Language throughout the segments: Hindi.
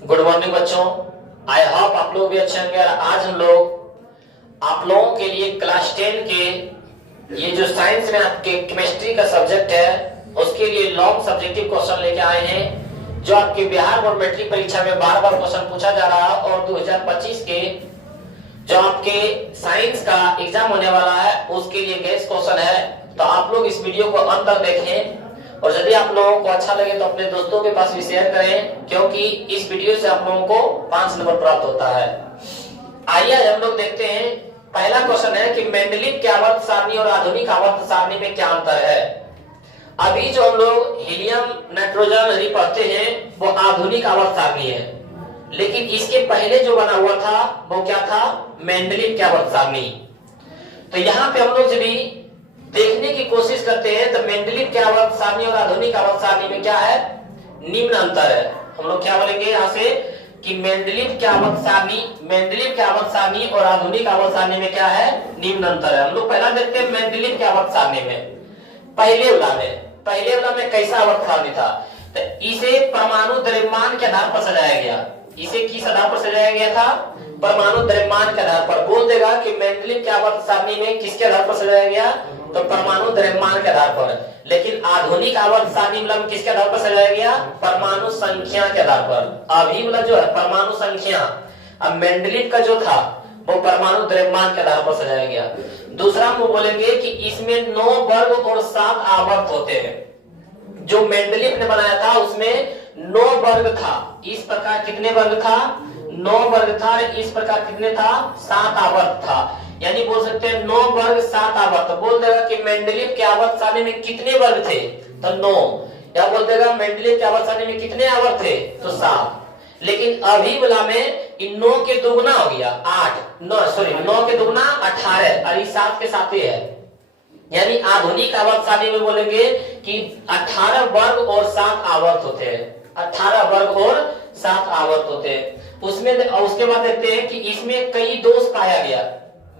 गुड मॉर्निंग बच्चों, आई होप आप लोग भी अच्छे होंगे। आज हम लोग आप लोगों के लिए क्लास 10 के ये जो साइंस में आपके केमिस्ट्री का सब्जेक्ट है उसके लिए लॉन्ग सब्जेक्टिव क्वेश्चन लेके आए हैं, जो आपके बिहार बोर्ड मैट्रिक परीक्षा में बार बार क्वेश्चन पूछा जा रहा है। और 2025 के जो आपके साइंस का एग्जाम होने वाला है उसके लिए गेस्ट क्वेश्चन है। तो आप लोग इस वीडियो को अंत तक देखें और यदि आप लोगों को अच्छा लगे तो अपने दोस्तों के पास भी शेयर करें, क्योंकि इस वीडियो से आप लोगों को 5 नंबर प्राप्त होता है। आइए हम लोग देखते हैं। पहला क्वेश्चन है कि मेंडलीव के आवर्त सारणी और आधुनिक आवर्त सारणी में क्या अंतर है। अभी जो हम लोग हीलियम नाइट्रोजन हरी पढ़ते हैं वो आधुनिक आवर्त सारणी है, लेकिन इसके पहले जो बना हुआ था वो क्या था, मेंडलीव के आवर्त सारणी। तो यहाँ पे हम लोग जब भी देखने की कोशिश करते हैं तो मेंडलीव के आवर्त सारणी और आधुनिक आवर्त सारणी में क्या है, निम्न अंतर है। हम लोग क्या बोलेंगे यहाँ से कि मेंडलीव के आवर्त सारणी और आधुनिक आवर्त सारणी में क्या है, निम्न अंतर है। हम लोग पहला देखते हैं मेंडलीव के आवर्त सारणी में। पहले वाला में कैसा आवर्त सारणी था, तो इसे परमाणु द्रव्यमान के आधार पर सजाया गया। इसे किस आधार पर सजाया गया था, परमाणु द्रव्यमान के आधार पर। बोल देगा कि मेंडलीव के आवर्त सारणी में किसके आधार पर सजाया गया, तो परमाणु द्रव्यमान के आधार पर। लेकिन आधुनिक आवर्त सारणी में किसके आधार पर सजाया गया, परमाणु संख्या के आधार पर। अभी वाला जो है परमाणु संख्या, अब मेंडलीव का जो था वो परमाणु द्रव्यमान के आधार पर सजाया गया। दूसरा हम बोलेंगे कि इसमें 9 वर्ग और 7 आवर्त होते हैं। जो मेंडलीव ने बनाया था उसमें 9 वर्ग था। इस प्रकार कितने वर्ग था, 9 वर्ग था। इस प्रकार कितने था, 7 आवर्त था। यानी बोल सकते हैं 9 वर्ग 7 आवर्त। बोल देगा कि मेंडलीव के आवर्त सारणी में कितने वर्ग थे, तो 9। या बोल देगा मेंडलीव के आवर्त सारणी में कितने आवर्त थे, तो 7। लेकिन अभी वाला में इन 9 के दुगना हो गया 9 के दुगना 18 और इस 7 के साथ ही है। यानी आधुनिक आवर्त सारणी में बोलेंगे कि 18 वर्ग और 7 आवर्त होते हैं। 18 वर्ग और 7 आवर्त होते हैं। उसमें उसके बाद देखते हैं कि इसमें कई दोष पाया गया।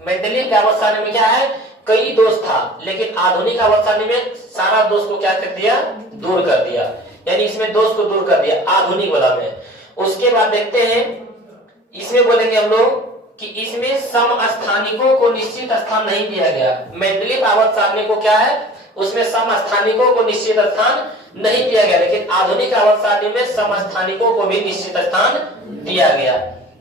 मेंडलीव के आवर्त सारणी में क्या है, कई दोष था, लेकिन आधुनिक आवर्त सारणी में सारा दोष को क्या कर दिया, दूर कर दिया। यानी इसमें दोष को दूर कर दिया आधुनिक वाला में। उसके बाद देखते हैं इसमें बोलेंगे हम लोग कि इसमें समस्थानिकों को निश्चित स्थान नहीं दिया गया। मेंडलीव आवर्त सारणी को क्या है, उसमें समस्थानिकों को निश्चित स्थान नहीं दिया गया, लेकिन आधुनिक आवर्त सारणी में समस्थानिकों को भी निश्चित स्थान दिया गया।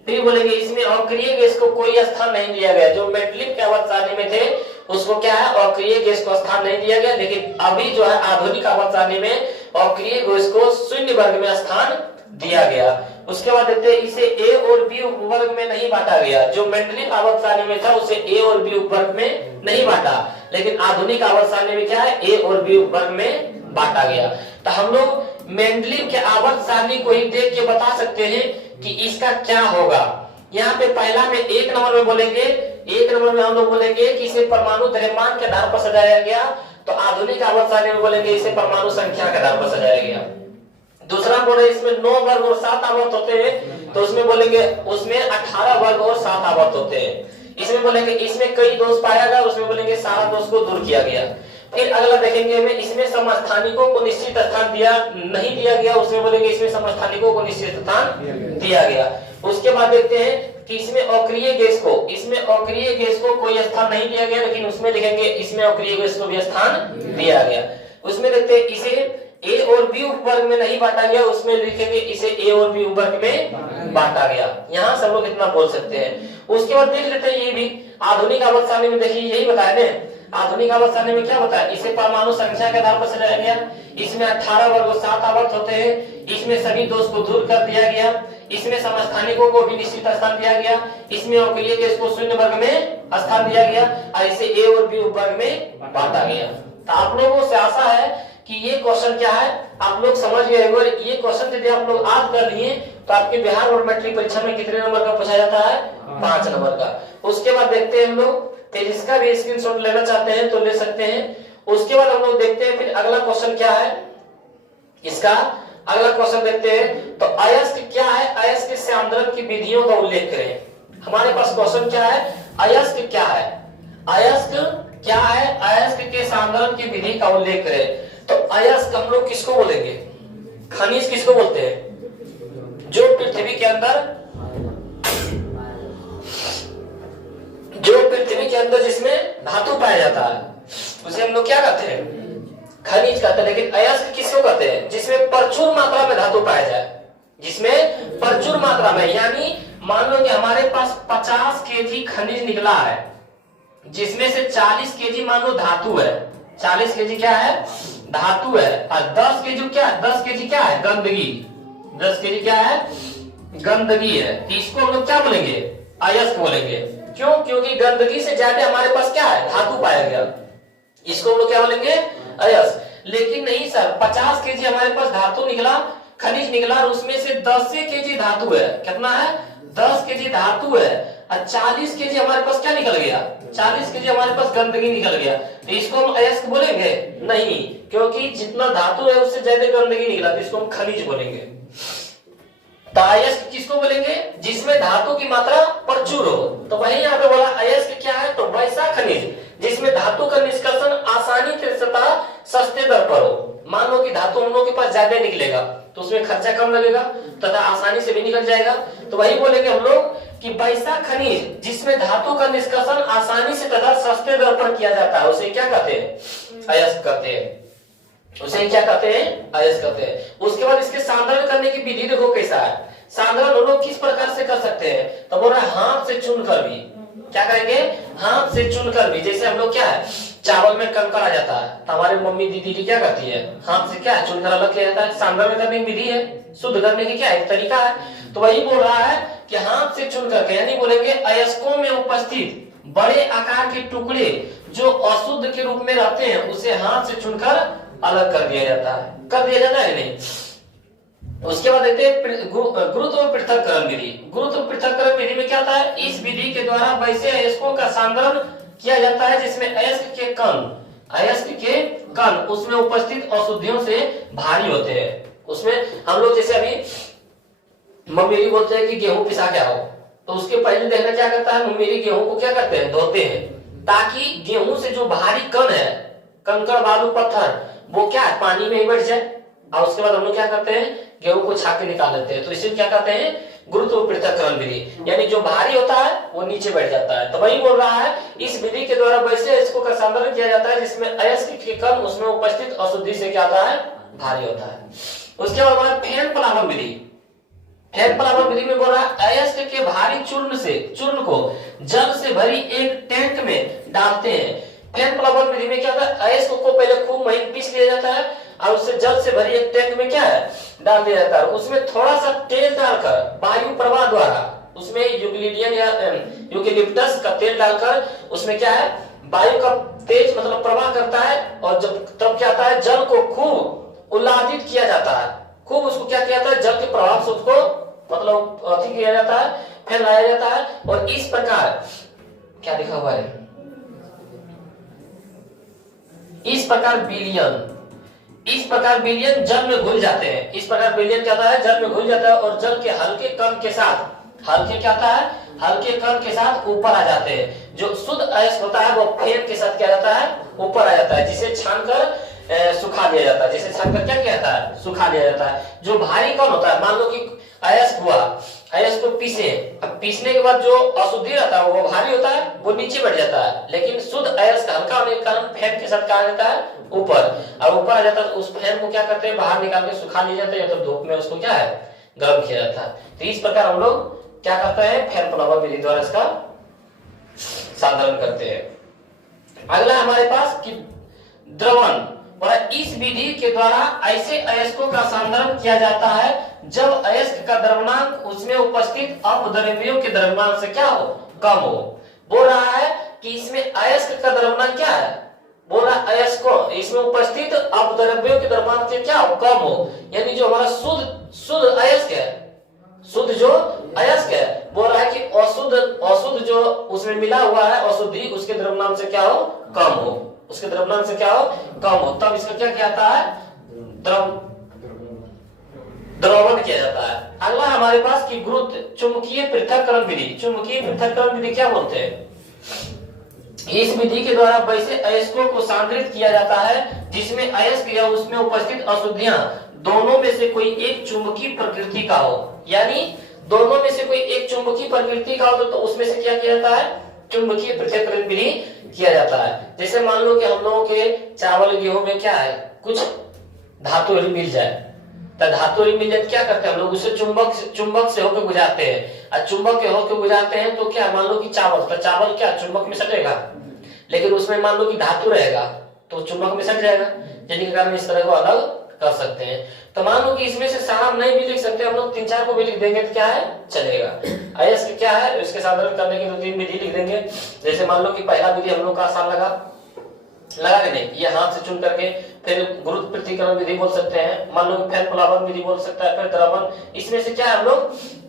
फिर बोलेंगे इसमें अक्रिय गैस को कोई स्थान नहीं दिया गया। जो मेंडलीव के आवर्त सारणी में थे उसको क्या है, अक्रिय गैस को स्थान नहीं दिया गया, लेकिन अभी जो है आधुनिक आवर्त सारणी में अक्रिय गैस को शून्य वर्ग में स्थान दिया गया। उसके बाद देखते हैं इसे ए और बी उपवर्ग में नहीं बांटा गया। जो मेंडलीव आवर्त सारणी में था उसे ए और बी उपवर्ग में नहीं बांटा, लेकिन आधुनिक आवर्त सारणी में क्या है, ए और बी उपवर्ग में बांटा गया। तो हम लोग मेंडलीव के आवर्त सारणी को ही देख के बता सकते हैं कि इसका क्या होगा। यहाँ पे पहला में 1 नंबर में बोलेंगे, 1 नंबर में हम लोग बोलेंगे कि इसे परमाणु द्रव्यमान के आधार पर सजाया गया। तो आधुनिक आवर्त सारणी में बोलेंगे इसे परमाणु संख्या के आधार पर सजाया गया। दूसरा बोले इसमें 9 वर्ग और 7 आवर्त होते हैं, तो उसमें बोलेंगे उसमें 18 वर्ग और 7 आवर्त होते हैं। इसमें बोलेंगे इसमें कई दोष पाया गया, उसमें बोलेंगे सारा दोष को दूर किया गया। फिर अगला देखेंगे हमें इसमें समस्थानिकों को निश्चित स्थान नहीं दिया गया, उसमें बोलेंगे इसमें समस्थानिकों को निश्चित स्थान दिया गया। उसके बाद देखते हैं कि इसमें अक्रिय गैस को कोई स्थान नहीं दिया गया, लेकिन उसमें लिखेंगे इसमें अक्रिय गैस को भी स्थान दिया गया। उसमें देखते हैं इसे ए और बी उपवर्ग में नहीं बांटा गया, उसमें लिखेंगे इसे ए और बी उपवर्ग में बांटा गया। यहाँ सब लोग इतना बोल सकते हैं। उसके बाद देख लेते हैं ये भी आधुनिक आवर्त सारणी में। देखिए यही बताया ना, आधुनिक आवर्त सारणी में क्या बताया, इसे परमाणु संख्या के आधार पर सजाया गया। इसमें 18 वर्ग और 7 आवर्त होते हैं। इसमें सभी दोष को दूर कर दिया गया। इसमें समस्थानिकों को भी निश्चित स्थान दिया गया। इसमें अक्रिय गैस को शून्य वर्ग में स्थान दिया गया और इसे ए और बी उपवर्ग में बांटा गया। तो आप लोगों से आशा है कि ये क्वेश्चन क्या है आप लोग समझ गए होंगे। ये क्वेश्चन यदि आप लोग आज कर लिए तो आपके बिहार बोर्ड मैट्रिक परीक्षा में कितने नंबर का पूछा जाता है, 5 नंबर का। उसके बाद देखते हैं हम लोग, तो इसका भी स्क्रीनशॉट लेना चाहते हैं तो ले सकते हैं। उसके बाद हम लोग देखते हैं फिर अगला क्वेश्चन क्या है। इसका अगला क्वेश्चन देखते हैं। तो अयस्क क्या है, अयस्क सैद्धांतिक की विधियों का उल्लेख करें। हमारे पास क्वेश्चन क्या है, अयस्क क्या है, अयस्क क्या है, अयस्क के सैद्धांतिक की विधि का उल्लेख करें। तो अयस्क हम लोग किसको बोलेंगे, खनिज किसको बोलते हैं, जो पृथ्वी पृथ्वी के अंदर जिसमें धातु पाया जाता है उसे हम लोग क्या कहते हैं, खनिज कहते हैं। लेकिन अयस्क किसको कहते हैं, जिसमें प्रचुर मात्रा में धातु पाया जाए, जिसमें प्रचुर मात्रा में, यानी मान लो कि हमारे पास 50 केजी खनिज निकला है, जिसमें से 40 केजी मान लो धातु है, 40 केजी क्या है, धातु है, और 10 केजी क्या है, गंदगी, 10 केजी क्या है, गंदगी है। इसको हम लोग क्या बोलेंगे, अयस्क बोलेंगे। क्यों, क्योंकि गंदगी से ज्यादा हमारे पास क्या है, धातु पाया गया, इसको हम लोग क्या बोलेंगे, अयस्क। लेकिन नहीं सर, 50 केजी हमारे पास धातु निकला, खनिज निकला, और उसमें से 10 केजी धातु है, कितना है, 10 केजी धातु है, और 40 केजी हमारे पास क्या निकल गया, 40 केजी हमारे पास गंदगी निकल गया, तो इसको हम अयस्क बोलेंगे नहीं, क्योंकि जितना धातु है उससे ज्यादा गंदगी निकला, तो इसको हम खनिज बोलेंगे। तो अयस्क किसको बोलेंगे, जिसमें धातु की मात्रा प्रचुर हो। तो वही यहाँ पे बोला अयस्क क्या है, तो वैसा खनिज जिसमें धातु का निष्कर्षण आसानी से तथा सस्ते दर पर हो। मान लो कि धातु हम लोग के पास ज्यादा निकलेगा तो उसमें खर्चा कम लगेगा तथा आसानी से भी निकल जाएगा, तो वही बोलेंगे हम लोग कि वैसा खनिज जिसमें धातु का निष्कर्षण आसानी से तथा सस्ते दर पर किया जाता है, उसे क्या कहते हैं, अयस्क कहते हैं। उसे क्या कहते हैं, अयस्क कहते हैं। उसके बाद इसके सांद्रण करने की विधि देखो कैसा है। सांद्रण हम लोग किस प्रकार से कर सकते हैं, तो बोल रहा है हाथ से चुनकर भी, क्या करेंगे, हाथ से चुनकर भी। जैसे हम लोग क्या है, चावल में कंकड़ आ जाता है तो हमारे मम्मी दीदी क्या करती है, हाथ से क्या चुनकर अलग किया जाता है। सांद्रण करने की विधि है, शुद्ध करने की क्या एक तरीका है। तो वही बोल रहा है कि हाथ से चुन करके, यानी बोलेंगे अयस्कों में उपस्थित बड़े आकार के टुकड़े जो अशुद्ध के रूप में रहते हैं उसे हाथ से चुनकर अलग कर दिया जाता है, नहीं। उसके बाद देखते हैं गुरुत्व पृथक्करण विधि। गुरुत्व पृथक्करण विधि में क्या होता है, इस विधि के द्वारा वैसे अयस्कों का सांद्रण किया जाता है जिसमें अयस्क के कण उसमें उपस्थित अशुद्धियों से भारी होते हैं। उसमें हम लोग जैसे अभी मम्मी बोलते हैं कि गेहूं पिसा के आओ, तो उसके पहले देखना क्या करता है, मम्मी गेहूं को क्या करते हैं, धोते हैं, ताकि गेहूं से जो भारी कण है, कंकड़ बालू पत्थर, वो क्या है पानी में ही बैठ जाए, और उसके बाद हम लोग क्या करते हैं, गेहूं को छाके निकाल लेते हैं। तो इसे क्या कहते हैं, गुरुत्व पृथक्करण विधि, यानी जो भारी होता है वो नीचे बैठ जाता है। तो वही बोल रहा है, इस विधि के द्वारा वैसे अयस्कों का सांद्रण किया जाता है जिसमें अयस्क के कण उसमें उपस्थित अशुद्धि से क्या होता है, भारी होता है। उसके बाद फैन प्लावन विधि। फैन प्लावन विधि में बोल रहा है, अयस्क के भारी चूर्ण को जल से भरी एक टैंक में डालते हैं। फैन प्लावन विधि में क्या होता है, अयस्क को पहले खूब महीन पीस लिया जाता है और उससे जल से भरी एक टैंक में क्या है, डाल दिया जाता है। उसमें थोड़ा सा तेल डालकर वायु प्रवाह द्वारा, उसमें यूक्लिडियन या यूकेलिप्टस का तेल डालकर उसमें क्या है, वायु का तेज मतलब प्रवाह करता है, और जब तब क्या होता है, जल को खूब उल्लादित किया जाता है, खूब उसको क्या किया जाता है, जल के प्रभाव से उसको मतलब अति किया जाता है, फैलाया जाता है। और इस प्रकार क्या लिखा हुआ है, इस प्रकार विलियन जल में घुल जाते हैं। इस प्रकार विलियन क्या होता है, जल में घुल जाता है, और जल के हल्के कण के साथ, हल्के क्या होता है, हल्के कण के साथ ऊपर आ जाते हैं। जो शुद्ध अयस्क होता है वो फैन के साथ क्या जाता है, ऊपर आ जाता है, जिसे छानकर सुखा दिया जाता है, जिसे छानकर क्या किया जाता है, सुखा दिया जाता है। जो भारी कण होता है, मान लो कि अयस्क हुआ, अयस्क को पीसे, अब पीसने के बाद जो अशुद्धि रहता है वो भारी होता है, वो नीचे बैठ जाता है, लेकिन शुद्ध अयस्क हल्का होने के कारण फैन के साथ क्या रहता है, ऊपर, और ऊपर आ जाता है। उस फैन को क्या करते हैं, बाहर निकाल के सुखा लिया जाता है, या तो धूप में उसको क्या है, गर्म किया जाता है। तो इस प्रकार हम लोग क्या करते हैं, फैन प्लावन विधि द्वारा इसका सांद्रण करते हैं। अगला हमारे पास कि द्रवण, और इस विधि के द्वारा ऐसे अयस्कों का सांद्रण किया जाता है जब अयस्क का द्रव्यमान उसमें उपस्थित अपद्रव्यों के द्रव्यमान से क्या हो, कम हो। बोल रहा है कि इसमें अयस्क का द्रव्यमान क्या है, बोल रहा है अयस्कों इसमें उपस्थित अपद्रव्यों के द्रव्यमान से क्या हो, कम हो। यानी जो हमारा शुद्ध अयस्क है, शुद्ध जो अयस्क है, बोल रहा है कि अशुद्ध जो उसमें मिला हुआ है अशुद्धि, उसके द्रव्यमान से क्या हो, कम हो, उसके द्रव्यमान से क्या हो, कम हो। तब इसका क्या किया जाता है, द्रवण किया जाता है। अगला हमारे पास की गुरुत्व चुंबकीय पृथक्करण विधि। चुंबकीय पृथक्करण विधि क्या बोलते हैं, इस विधि के द्वारा वैसे अयस्कों को सांद्रित किया जाता है जिसमें अयस्क या उसमें उपस्थित अशुद्धियां दोनों में से कोई एक चुंबकीय प्रकृति का हो। यानी दोनों में से कोई एक चुंबकीय प्रवृत्ति का हो तो उसमें से क्या किया जाता है, चुंबकीय पृथक्करण विधि किया जाता है। जैसे मान लो कि हम लोगों के चावल गेहूं में क्या है, कुछ धातु मिल जाए, तो धातु मिल जाए क्या करते हैं हम लोग, उसे चुंबक से होकर गुजारते हैं। और चुंबक के होकर गुजारते हैं तो क्या, मान लो कि चावल, तो चावल क्या चुंबक में सटेगा, लेकिन उसमें मान लो कि धातु रहेगा तो चुंबक में सट जाएगा, जिनके कारण इस तरह को अलग कर सकते हैं। तो मान लो कि इसमें से सारा नहीं भी लिख सकते हम लोग, 3-4 को भी लिख देंगे तो क्या है, चलेगा। इसके क्या है, इसके साधारण करने की 2-3 विधि लिख देंगे। जैसे मान लो कि पहला विधि हम लोग का आसान लगा के नहीं, ये हाथ से चुन करके, फिर गुरुत्व पृथक्करण विधि बोल सकते हैं, मान लो कि फैन प्लावन विधि बोल सकता है, फिर द्रवन, इसमें से क्या है हम लोग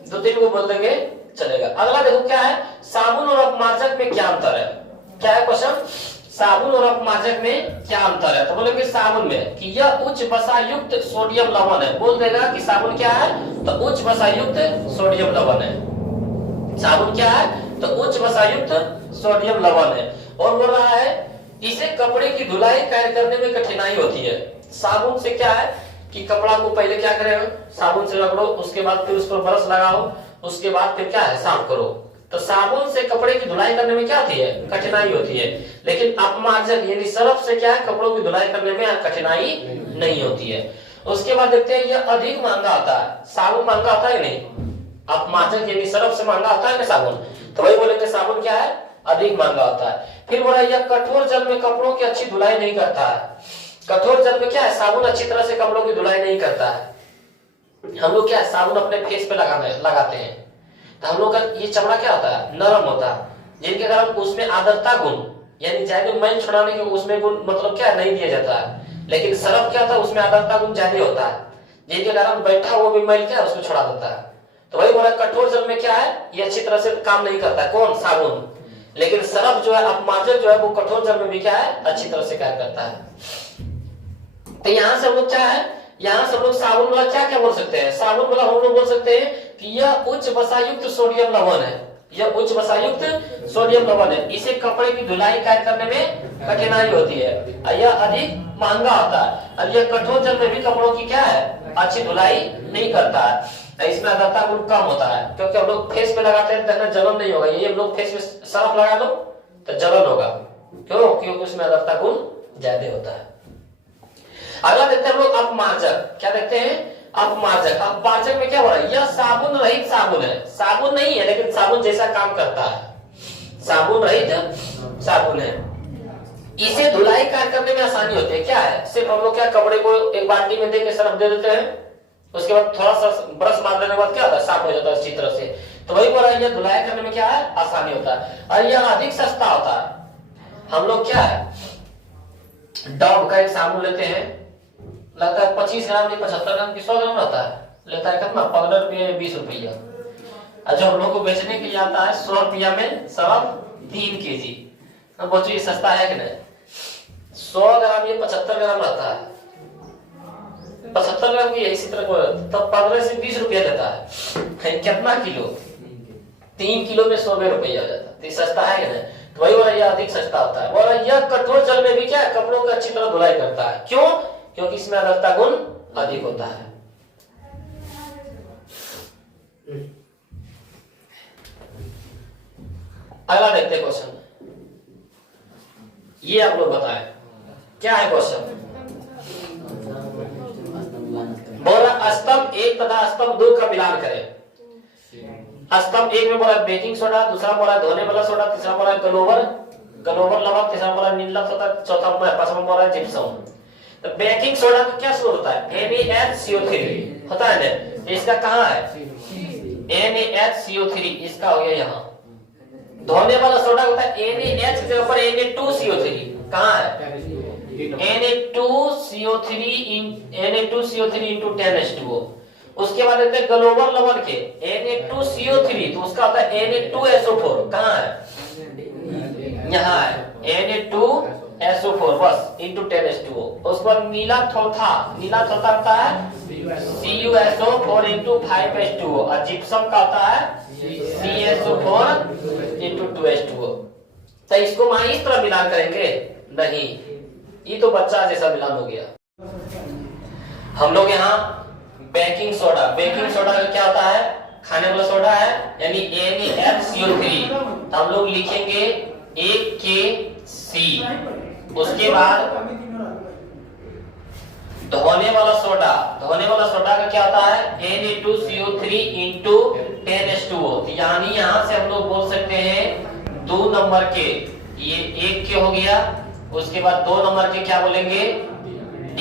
2-3 को बोल देंगे, चलेगा। अगला देखो क्या है, साबुन और अपमार्जक में क्या अंतर है। क्या है क्वेश्चन, साबुन और अपमार्जक में क्या अंतर है। तो बोलेंगे साबुन में कि यह उच्च वसा युक्त सोडियम लवण है, बोल देगा कि साबुन क्या है, तो उच्च वसा युक्त सोडियम लवण है। साबुन क्या है, तो उच्च वसा युक्त सोडियम लवण है। और बोल रहा है इसे कपड़े की धुलाई करने में कठिनाई होती है। साबुन से क्या है कि कपड़ा को पहले क्या करेगा, साबुन से रगड़ो, उसके बाद फिर उस पर ब्रश लगाओ, उसके बाद फिर क्या है, साफ करो। तो साबुन से कपड़े की धुलाई करने में क्या होती है, कठिनाई होती है। लेकिन अपमार्जक यानी सरफ से क्या है, कपड़ों की धुलाई करने में कठिनाई नहीं होती है। उसके बाद देखते हैं यह अधिक महंगा होता है। साबुन महंगा होता है नहीं, अपमार्जक यानी सरफ से महंगा होता है ना साबुन, तो वही बोलेंगे साबुन क्या है, अधिक महंगा होता है। फिर बोला यह कठोर जल में कपड़ों की अच्छी धुलाई नहीं करता है। कठोर जल में क्या है, साबुन अच्छी तरह से कपड़ों की धुलाई नहीं करता है। हम लोग क्या है, साबुन अपने फेस पे लगाते हैं, तो हम लोग का ये चमड़ा क्या होता है, नरम होता है, जिनके कारण उसमें आर्द्रता गुण यानी ज्यादा मैल छुड़ाने के उसमें गुण मतलब क्या नहीं दिया जाता है। लेकिन सरफ क्या होता है, उसमें आर्द्रता गुण ज्यादा होता है, जिनके कारण बैठा हुआ भी मैल क्या है उसको छुड़ा देता है। तो वही बोला कठोर जल में क्या है, ये अच्छी तरह से काम नहीं करता है, कौन, साबुन। लेकिन सरफ जो है, अपमार्जक जो है, वो कठोर जल में भी क्या है, अच्छी तरह से कार्य करता है। तो यहाँ से हम लोग क्या है, यहाँ से हम लोग साबुन वाला क्या क्या बोल सकते हैं, साबुन वाला हम लोग बोल सकते हैं कि यह उच्च वसायुक्त सोडियम लवण है। यह उच्च वसायुक्त सोडियम लवण है, इसे कपड़े की धुलाई कार्य करने में कठिनाई होती है, यह अधिक महंगा होता है, और यह कठोर जल में भी कपड़ों की क्या है, अच्छी धुलाई नहीं करता है। इसमें आर्द्रता गुण कम होता है, क्योंकि हम लोग फेस पे लगाते हैं तो जलन नहीं होगा। ये हम लोग फेस पे सरफ लगा लो तो जलन होगा, क्यों, क्योंकि उसमें आर्द्रता गुण ज्यादा होता है। अगला देखते हैं हम लोग अपमार्जक। क्या देखते हैं, अपमार्जक। अपमार्जक में क्या हो रहा है, यह साबुन रहित साबुन है, साबुन नहीं है लेकिन साबुन जैसा काम करता है, साबुन रहित साबुन है। इसे धुलाई कार्य करने में आसानी होती है। क्या है, सिर्फ हम लोग क्या कपड़े को एक बाल्टी में देके सरफ दे देते हैं, उसके बाद थोड़ा सा ब्रश मार देने के बाद क्या होता है, साफ हो जाता है अच्छी तरह से। तो वही बोला यह धुलाई करने में क्या है, आसानी होता है, और यह अधिक सस्ता होता है। हम लोग क्या है, डव का एक साबुन लेते हैं, लगता है 25 ग्राम या 75 ग्राम की 100 ग्राम रहता है, लेता है कितना, 15 रुपये 20 रुपया। और जो हम लोग को बेचने के लिए आता है 100 रुपया में सरफ 3 kg। अब बच्चों ये सस्ता है कि नहीं, 100 ग्राम या 75 ग्राम रहता है, 75 ग्राम की इसी तरह को, तब 15 से 20 रुपया देता है। कितना किलो, 3 किलो में 100 रुपया हो जाता है, तो सस्ता है कि नहीं। तो वही वाला यह अधिक सस्ता होता है। और यह कठोर जल में भी क्या है, कपड़ों की अच्छी तरह धुलाई करता है, क्यों, क्योंकि इसमें आर्द्रता गुण अधिक होता है। अगला देखते हैं क्वेश्चन, ये आप लोग बताएं क्या है क्वेश्चन। बोला स्तंभ 1 तथा स्तंभ 2 का मिलान करें। स्तंभ 1 में बोला बेकिंग सोडा, दूसरा बोला धोने वाला सोडा, तीसरा बोला गलोबर लवण, तीसरा बोला नीला सोडा, चौथा पांचवा बोला जिप्सम। तो बेकिंग सोडा का क्या स्रोत होता है, NaHCO3 होता है ना, इसका कहाँ है, NaHCO3, इसका हो गया यहाँ। धोने वाला सोडा होता है NaH के ऊपर Na2CO3, कहाँ है, Na2CO3 into 10H2O। उसके बाद देते हैं गलोबर लवण के Na2CO3, तो उसका होता है Na2SO4, कहाँ है, यहाँ है Na2SO4 बस into 10H2O। उसके बाद नीला थोथा होता है CuSO4 into 5H2O, और जिप्सम का होता है CSO4 into 2H2O। तो इसको वहां इस तरह मिलान करेंगे नहीं, ये तो बच्चा जैसा मिलान हो गया। हम लोग यहाँ बेकिंग सोडा का क्या होता है, खाने वाला सोडा यानी NaFCO3, तो हम लोग लिखेंगे 1KC। उसके बाद धोने वाला सोडा, धोने वाला सोडा का क्या होता है Na2CO3 इंटू 10H2O। यानी यहां से हम लोग बोल सकते हैं 2 नंबर के, ये 1 के हो गया। उसके बाद 2 नंबर के क्या बोलेंगे D।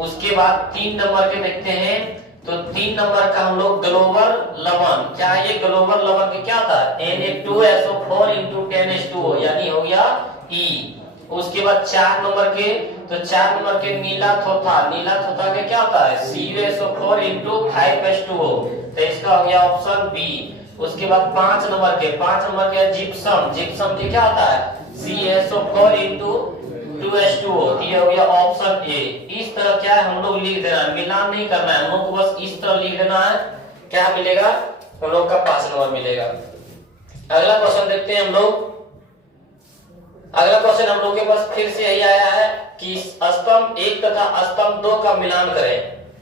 उसके बाद 3 नंबर के देखते हैं, तो 3 नंबर का हम लोग ग्लोबल लवण, क्या ये ग्लोबल लवण के क्या था Na2SO4 इंटू 10H2O, यानी हो गया E। उसके बाद 4 नंबर के, तो 4 नंबर के नीला थोथा, नीला थोथा के क्या होता है CuSO4 इंटू 5H2O, तो इसका हो गया ऑप्शन बी। उसके बाद 5 नंबर के, 5 नंबर के जिप्सम, जिप्सम के क्या होता है CaSO4 इंटू 2H2O, तो ये हो गया ऑप्शन ए। इस तरह क्या है हम लोग लिख देना है, मिलान नहीं करना है, हम लोग को बस इस तरह लिख देना है। क्या मिलेगा हम लोग का 5 नंबर मिलेगा। अगला क्वेश्चन देखते हैं हम लोग। अगला क्वेश्चन हम लोग के पास फिर से यही आया है कि स्तंभ 1 तथा स्तंभ 2 का मिलान करें।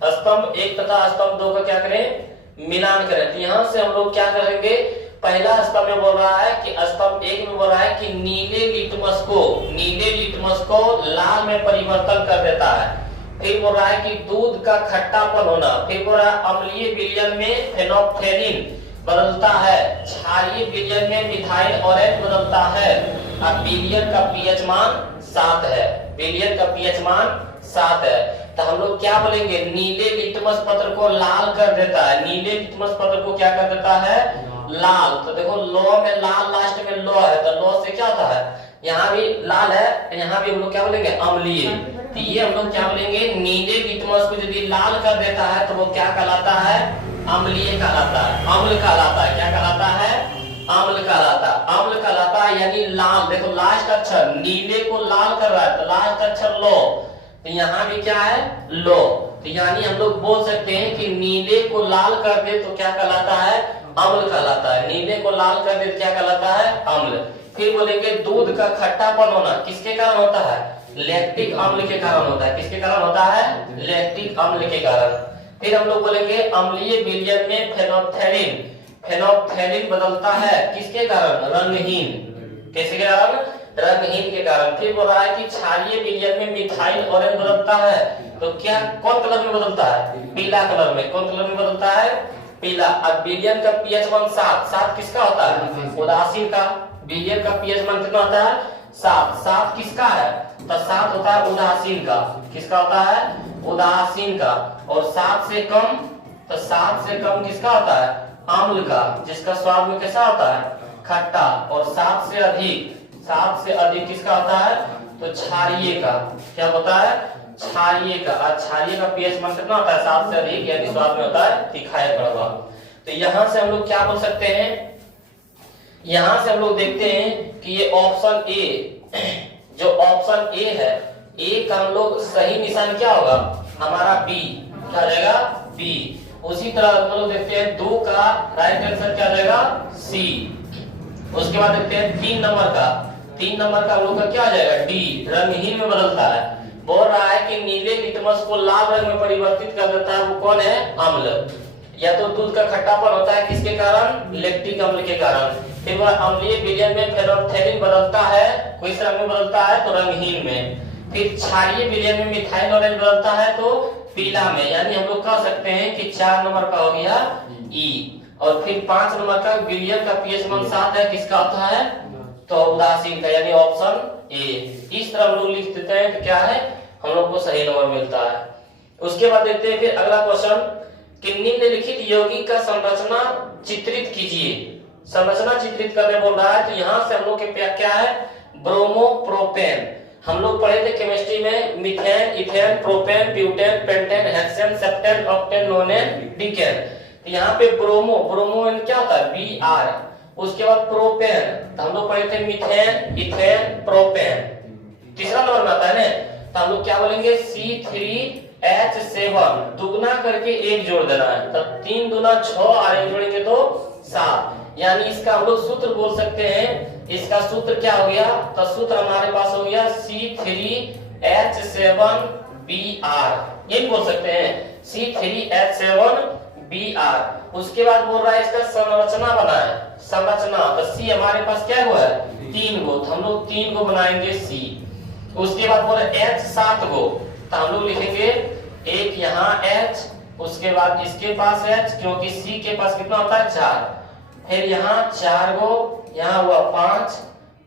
स्तंभ 1 तथा स्तंभ 2 का क्या करें मिलान करें। तो यहाँ से हम लोग क्या करेंगे, पहला स्तंभ में बोल रहा है कि स्तंभ 1 में बोल रहा है कि नीले लिटमस को लाल में परिवर्तन कर देता है। फिर बोल रहा है कि दूध का खट्टापन होना। फिर बोल रहा है अम्लीय विलयन में फेनोल्फथालीन बदलता है, क्षारीय विलयन में मिथाइल ऑरेंज बदलता है। अब विलयन का पीएच मान 7 है, विलयन का पीएच मान 7 है। तो हम लोग क्या बोलेंगे, नीले लिटमस पत्र को लाल कर देता है, नीले लिटमस पत्र को क्या कर देता है लाल। तो देखो लौ में लाल लास्ट में लौ है, तो लौ से क्या होता है यहाँ भी लाल है, यहाँ भी हम लोग क्या बोलेंगे अम्लीय। तो ये हम लोग क्या बोलेंगे, नीले लिटमस को यदि लाल कर देता है तो वो क्या कहलाता है अम्लीय कहलाता है, अम्ल कहलाता है। क्या कहलाता है अम्ल कहलाता है, अम्ल कहलाता है यानी लाल। देखो लास्ट अक्षर नीले को लाल कर रहा है, तो लास्ट अक्षर लो, तो यहाँ भी क्या है लो। तो यानी हम लोग बोल सकते हैं कि नीले को लाल कर दे तो क्या कहलाता है अम्ल कहलाता है, नीले को लाल कर दे तो क्या कहलाता है अम्ल। फिर बोलेंगे दूध का खट्टापन होना किसके कारण होता है लैक्टिक अम्ल के कारण होता है। किसके कारण होता है लैक्टिक अम्ल के कारण। फिर हम लोग बोलेंगे अम्लीय विलयन में फेनोल्फथालीन, फेनोल्फथालीन बदलता है किसके कारण रंगहीन, किसके कारण रंगहीन के कारण। फिर बोल रहा है कि क्षारीय विलयन में मिथाइल ऑरेंज बदलता है, तो क्या कौन कलर में बदलता है पीला कलर में, कौन कलर में बदलता है पीला। अब विलयन का पीएच मान 7, 7 किसका होता है उदासीन का, विलयन का पीएच मान कितना होता है 7, 7 किसका है तो 7 होता है उदासीन का, किसका होता है उदासीन का। और 7 से कम, तो 7 से कम किसका होता है अम्ल का, जिसका स्वाद में कैसा होता है खट्टा। और 7 से अधिक, 7 से अधिक किसका होता है तो क्षारीय का, क्या होता है क्षारीय का। और क्षारीय का पीएच मान कितना होता है 7 से अधिक, यानी स्वाद में होता है तीखा या कड़वा। तो यहाँ से हम लोग क्या बोल सकते हैं, यहाँ से हम लोग देखते हैं कि ये ऑप्शन ए, जो ऑप्शन ए है, ए का हम लोग सही निशान क्या होगा हमारा बी, क्या हो जाएगा बी। उसी तरह हम लोग देखते हैं 2 का राइट आंसर क्या हो जाएगा सी। उसके बाद देखते हैं 3 नंबर का, 3 नंबर का हम लोग का क्या हो जाएगा डी, रंगहीन में बदलता है। बोल रहा है कि नीले लिटमस को लाल रंग में परिवर्तित कर देता है, वो कौन है अम्ल। या तो दूध का खट्टापन होता है किसके कारण लैक्टिक अम्ल के कारण। फिर वह अम्लीय विलयन में फेनोल्फथालीन बदलता है, किस रंग में बदलता है तो रंगहीन में। फिर क्षारीय विलयन में मिथाइल ऑरेंज बदलता है तो पीला में, यानी हम लोग कह सकते हैं कि 4 नंबर का हो गया ई। और फिर 5 नंबर का विलयन का पीएच मान 7 है, किसका होता है तो उदासीन का, यानी ऑप्शन ए। इस तरह हम लोग लिख देते हैं तो क्या है हम लोग को सही नंबर मिलता है। उसके बाद देखते हैं फिर अगला क्वेश्चन कि निम्नलिखित यौगिक का संरचना चित्रित कीजिए। संरचना चित्रित करने बोल रहा है, तो यहाँ से हम लोग के क्या है ब्रोमोप्रोपेन। हम लोग पढ़े थे केमिस्ट्री में methane, ethane, propane, butane, pentane, hexane, septane, octane, nonane, decane. तो यहाँ पे ब्रोमो, ब्रोमो क्या होता है Br। उसके बाद प्रोपेन, तो हम लोग पढ़े थे मीथेन, इथेन, प्रोपेन। तीसरा नंबर में आता है ना, तो हम लोग क्या बोलेंगे C3H7, दुगना करके 1 जोड़ देना है, तब 3 दूना 6 और 1 जोड़ेंगे तो 7। यानी इसका हम लोग सूत्र बोल सकते हैं, इसका सूत्र क्या हो गया तो सूत्र हमारे पास हो गया C3H7Br, ये बोल सकते हैं C3H7 बी आर। उसके बाद बोल रहा है इसका संरचना बनाए, संरचना। तो सी हमारे पास क्या हुआ है 3 गो, तो हम लोग 3 गो बनाएंगे सी। उसके बाद बोल रहे H 7 गो, तो हम लोग लिखेंगे एक यहाँ H, उसके बाद इसके पास H, क्योंकि सी के पास कितना होता है 4। फिर यहाँ 4 गो, यहाँ हुआ 5,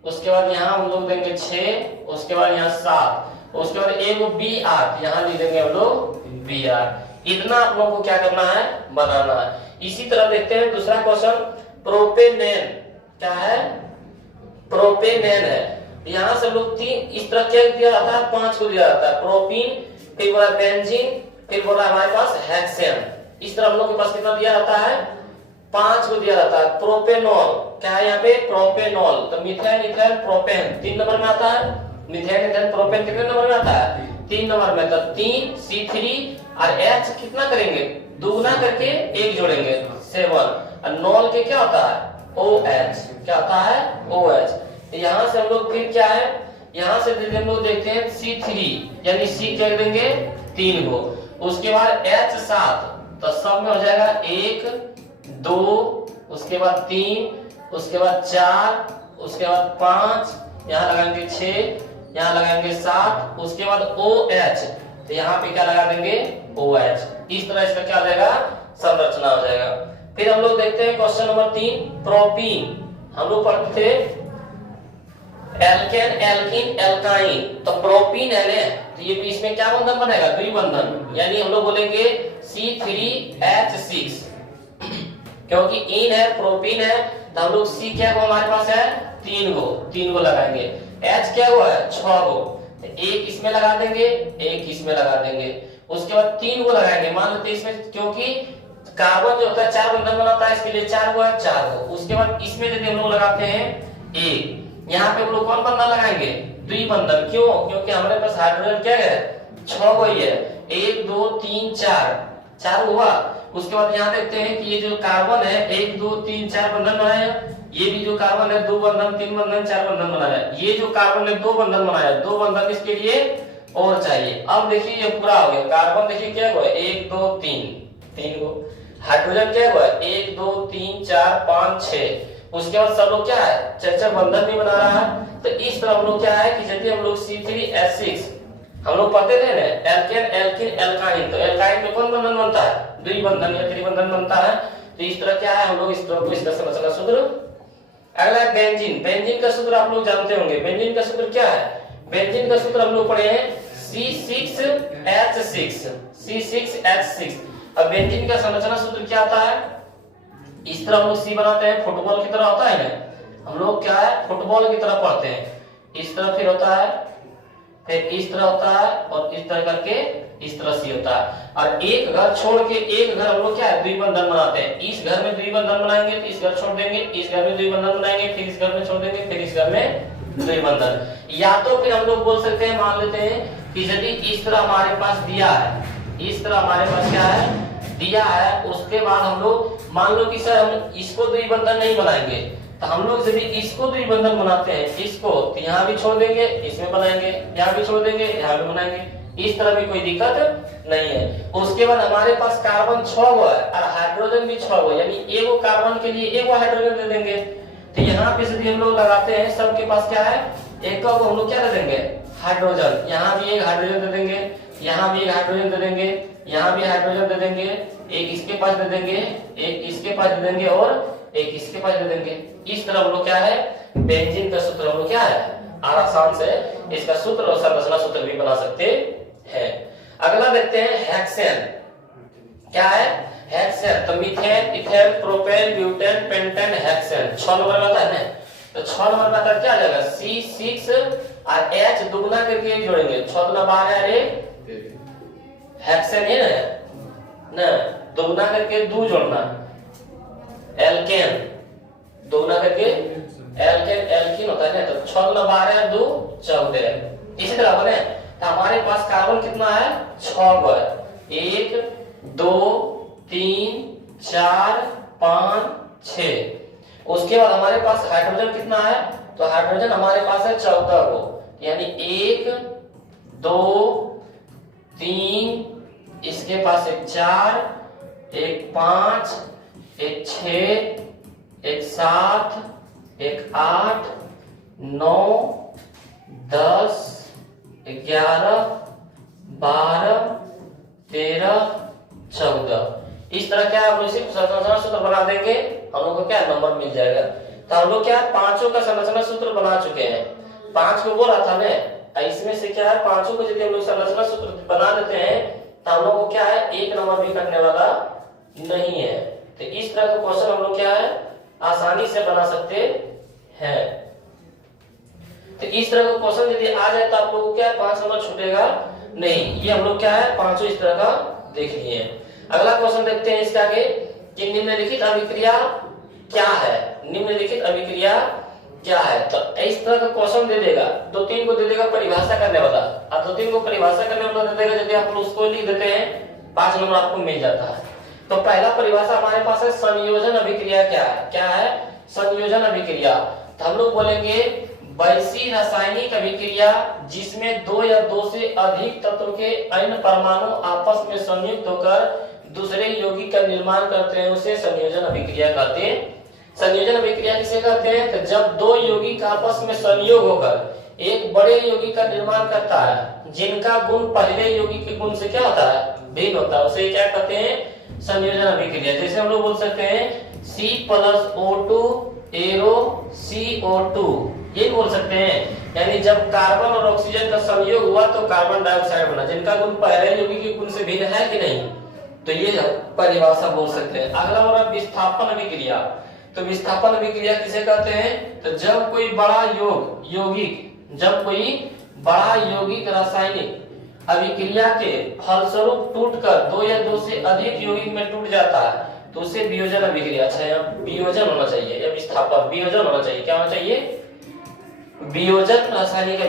उसके बाद यहाँ हम लोग देंगे 6, उसके बाद यहाँ 7, उसके बाद एक बी आर, यहाँ लिख देंगे हम लोग बी आर। इतना आप लोगों को क्या करना है बनाना है। इसी तरह देखते हैं दूसरा क्वेश्चन, प्रोपेनेन। क्या है प्रोपेनेन है। यहाँ से लोग 3 इस तरह क्या दिया जाता है 5 को दिया जाता है, प्रोपीन, फिर बोला बेंजीन, फिर बोला हमारे पास हेक्सेन। इस तरह हम लोग के पास कितना दिया जाता है 5 को दिया जाता है। प्रोपेनॉल क्या है यहाँ पे प्रोपेनॉल, तो मिथाइल इथाइल प्रोपेन 3 नंबर में आता है। मिथाइल इथाइल प्रोपेन कितने नंबर में आता है 3 नंबर में। तो 3 C3 और H कितना करेंगे दुगना करके 1 जोड़ेंगे 7। और नॉल के क्या होता है OH, क्या होता है OH। यहाँ से हम लोग फिर क्या है यहाँ से हम लोग देखते हैं C3, यानी C क्या देंगे 3 गो। उसके बाद H 7, तो सब में हो जाएगा 1 2, उसके बाद 3, उसके बाद 4, उसके बाद 5, यहाँ लगाएंगे 6, यहाँ लगाएंगे 7, उसके बाद OH, तो यहाँ पे क्या लगा देंगे OH। इस तरह इसका क्या हो जाएगा संरचना हो जाएगा। फिर हम लोग देखते हैं क्वेश्चन नंबर 3, प्रोपीन। हम लोग पढ़ते थे एल्केन एल्कीन एल्काइन, तो प्रोपीन है ना, तो ये इसमें क्या बंधन बनेगा द्विबंधन, यानी हम लोग बोलेंगे C3H6, क्योंकि इन है प्रोपीन है, तो हम लोग C क्या को हमारे पास है 3 गो लगाएंगे। H क्या हुआ है 6 गो, एक इसमें लगा देंगे एक इसमें लगा देंगे, उसके बाद 3 गो लगाएंगे। मान लेते इसमें क्योंकि कार्बन जो होता है 4 बंधन बनाता है, इसके लिए 4 गो है 4 गो। उसके बाद इसमें यदि हम लोग लगाते हैं एक, यहाँ पे हम लोग कौन बंधन लगाएंगे द्विबंधन। क्यों? क्योंकि हमारे पास हाइड्रोजन क्या है 6 गो ही है, 1 2 3 4 हुआ। उसके बाद यहाँ देखते हैं कि ये जो कार्बन है 1 2 3 4 बंधन बनाया, ये भी जो कार्बन है 2 बंधन 3 बंधन 4 बंधन बनाया, ये जो कार्बन ने 2 बंधन बनाया, 2 बंधन इसके लिए और चाहिए। अब देखिए ये पूरा हो गया, कार्बन देखिए क्या हुआ 1 2 3 गो, हाइड्रोजन क्या हुआ 1 2 3 4 5 6। उसके बाद सब लोग क्या है चर बंधन भी बना रहा है। तो इस तरह हम लोग क्या है कि यदि हम लोग C3H6 हम लोग पढ़ते थे ना एल्केन एल्कीन एल्काइन, तो एल्काइन में कौन बंधन बनता है द्विबंधन या त्रिबंधन बनता है। तो इस तरह क्या है हम लोग इस तरह को इसका संरचना सूत्र। अगला है बेंजीन। बेंजीन का सूत्र आप लोग जानते होंगे, बेंजीन का सूत्र क्या है, बेंजीन का सूत्र हम लोग पढ़े हैं C6H6। अब बेंजीन का संरचना सूत्र क्या आता है, इस तरह हम लोग C बनाते हैं, फुटबॉल की तरह होता है ना, हम लोग क्या है फुटबॉल की तरह पढ़ते हैं। इस तरह फिर होता है, फिर इस तरह होता है, और इस तरह करके इस तरह C होता है। और एक घर छोड़ के एक घर हम लोग क्या है द्विबंधन बनाते हैं। इस घर में द्विबंधन बनाएंगे तो इस घर छोड़ देंगे, इस घर में द्विबंधन बनाएंगे, फिर इस घर में छोड़ देंगे, फिर इस घर में द्विबंधन। या तो फिर हम लोग बोल सकते हैं, मान लेते हैं कि यदि इस तरह हमारे पास दिया है, इस तरह हमारे पास क्या है दिया है, उसके बाद हम लोग मान लो कि सर हम इसको द्विबंधन नहीं बनाएंगे, तो हम लोग यदि इसको द्विबंधन बनाते हैं, इसको तो यहाँ भी छोड़ देंगे, इसमें बनाएंगे, यहाँ भी छोड़ देंगे, यहाँ भी बनाएंगे। इस तरह भी कोई दिक्कत नहीं है। उसके बाद हमारे पास कार्बन 6 गो है और हाइड्रोजन भी 6 गो, यानी एगो कार्बन के लिए एगो हाइड्रोजन दे देंगे। तो यहाँ पे यदि हम लोग लगाते हैं, सबके पास क्या है एक को हम लोग क्या दे देंगे हाइड्रोजन, यहाँ भी एक हाइड्रोजन दे देंगे, यहाँ भी एक हाइड्रोजन दे देंगे, यहाँ भी हाइड्रोजन दे देंगे, एक इसके पास दे देंगे, एक इसके पास दे देंगे और एक इसके पास दे देंगे। इस तरह हम लोग क्या है बेंजीन का सूत्र हम लोग क्या है आसान से इसका सूत्र और संरचना सूत्र भी बना सकते हैं। अगला देखते हैं हेक्सेन। क्या है हेक्सेन, तो methane ethane propane butane pentane hexane 6 number में आता है ना, तो 6 नंबर में आता है क्या आ जाएगा C6 और H दुगना करके जोड़ेंगे, 6 दुना 12 अरे हेक्सेन है ना, दुगना करके 2 जोड़ना, एल्केन दुगना करके एल्केन एल्कीन होता है ना, तो 6 दुना 12 2 14। इसी तरह बने तो हमारे पास कार्बन कितना है 6 गो है, 1 2 3 4 5 6। उसके बाद हमारे पास हाइड्रोजन कितना है, तो हाइड्रोजन हमारे पास है 14 गो, यानी 1 2 3, इसके पास 4 एक 5, एक 6, एक 7, एक 8, 9, 10, 11, 12, 13, 14। इस तरह क्या हम लोग सिर्फ संरचना सूत्र बना देंगे, हम लोग को क्या नंबर मिल जाएगा। तो हम लोग क्या पांचों का संरचना सूत्र बना चुके हैं। 5 को बोला था ना, इसमें से क्या है पांचों को यदि हम लोग संरचना सूत्र बना देते हैं तो हम लोग को क्या है एक नंबर भी कटने वाला नहीं है। तो इस तरह का क्वेश्चन हम लोग क्या है आसानी से बना सकते हैं। तो इस तरह का क्वेश्चन यदि आ जाए तो आप लोगों को क्या 5 नंबर छूटेगा नहीं। ये हम लोग क्या है पांचों इस तरह का देख लिए। अगला क्वेश्चन देखते हैं इसके आगे कि निम्नलिखित अभिक्रिया क्या है। निम्नलिखित अभिक्रिया क्या है, तो इस तरह का क्वेश्चन दे देगा, 2-3 को दे देगा परिभाषा करने वाला, और 2-3 को परिभाषा करने वाला दे देगा। यदि आप लोग उसको लिख देते हैं 5 नंबर आपको मिल जाता है। तो पहला परिभाषा हमारे पास है संयोजन अभिक्रिया क्या है। क्या है संयोजन अभिक्रिया, तो हम लोग बोलेंगे वैसी रासायनिक अभिक्रिया जिसमें 2 या 2 से अधिक तत्व के अन्य परमाणु आपस में संयुक्त होकर दूसरे यौगिक का निर्माण करते हैं, उसे संयोजन अभिक्रिया कहते हैं। संयोजन अभिक्रिया किसे कहते हैं, तो जब 2 यौगिक आपस में संयोग होकर एक बड़े यौगिक का निर्माण करता है जिनका गुण पहले यौगिक के गुण से क्या होता है भिन्न होता है, उसे क्या कहते हैं संयोजन अभिक्रिया। जैसे हम लोग बोल सकते हैं C+O2 एरो CO2, ये बोल सकते हैं। यानी जब कार्बन और ऑक्सीजन का संयोग हुआ तो कार्बन डाइऑक्साइड बना, जिनका गुण पहले यौगिक के गुण से भिन्न है कि नहीं, तो ये परिभाषा बोल सकते हैं। अगला हो रहा विस्थापन अभिक्रिया। तो विस्थापन अभिक्रिया किसे कहते हैं, तो जब कोई बड़ा यौगिक रासायनिक अभिक्रिया के फलस्वरूप टूटकर 2 या 2 से अधिक यौगिक में टूट जाता है तो उसे वियोजन अभिक्रिया, अच्छा यहाँ वियोजन होना चाहिए या विस्थापन, वियोजन होना चाहिए। क्या होना चाहिए, वियोजन रासायनिक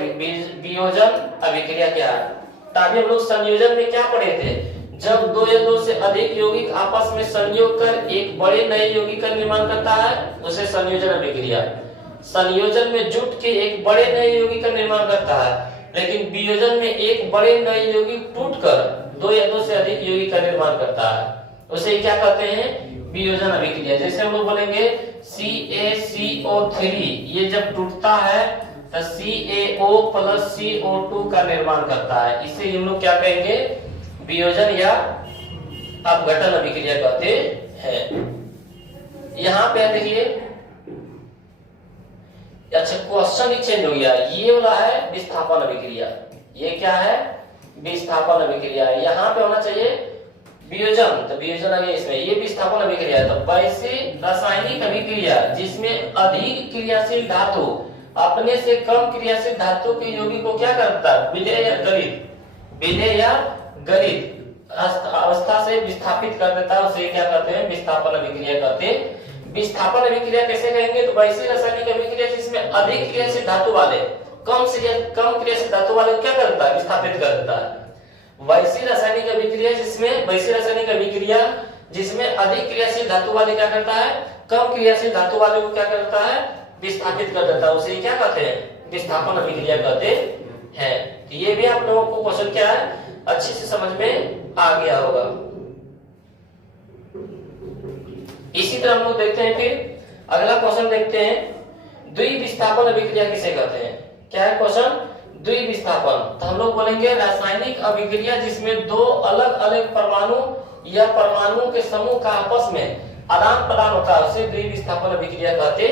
वियोजन अभिक्रिया क्या है। तभी हम लोग संयोजन में क्या पढ़े थे, जब 2 या 2 से अधिक यौगिक आपस में संयोग कर एक बड़े नए यौगिक का निर्माण करता है उसे संयोजन अभिक्रिया। संयोजन में जुट के एक बड़े नए यौगिक का निर्माण करता है, लेकिन वियोजन में एक बड़े नए यौगिक टूटकर 2 या 2 से अधिक यौगिक का निर्माण करता है, उसे क्या कहते हैं वियोजन अभिक्रिया। जैसे हम लोग बोलेंगे CaCO3, ये जब टूटता है तो CaO+CO2 का निर्माण करता है, इसे हम लोग क्या कहेंगे वियोजन या अपघटन अभिक्रिया कहते हैं। यहाँ पे देखिए, अच्छा क्वेश्चन ही चेंज हो गया, ये वाला है विस्थापन अभिक्रिया, ये क्या है विस्थापन अभिक्रिया। यहाँ पे होना चाहिए वियोजन, तो वियोजन आ गया इसमें, ये विस्थापन अभिक्रिया है। तो वैसे रासायनिक अभिक्रिया जिसमें अधिक क्रियाशील धातु अपने से कम क्रियाशील धातु के यौगिक को क्या करता है विलय या गलित अवस्था से विस्थापित कर देता है, उसे क्या कहते हैं विस्थापन अभिक्रिया कहते हैं। विस्थापन अभिक्रिया कैसे कहेंगे, तो वैसी रासायनिक अभिक्रिया जिसमें अधिक क्रियाशील धातु वाले कम क्रियाशील धातु वाले क्या करता है विस्थापित कर देता है। वैसी रासायनिक अभिक्रिया जिसमें अधिक क्रियाशील धातु वाले क्या करता है कम क्रियाशील धातु वाले को क्या करता है विस्थापित कर देता है, उसे क्या कहते हैं विस्थापन अभिक्रिया कहते हैं। तो ये भी आप लोगों को क्वेश्चन क्या है अच्छे से समझ में आ गया होगा। इसी तरह हम लोग देखते हैं, फिर अगला क्वेश्चन देखते हैं द्विविस्थापन अभिक्रिया किसे कहते हैं। क्या है क्वेश्चन, द्विविस्थापन। तो हम लोग बोलेंगे रासायनिक अभिक्रिया जिसमें 2 अलग अलग परमाणु या परमाणुओं के समूह का आपस में आदान प्रदान होता है, उसे द्विविस्थापन अभिक्रिया कहते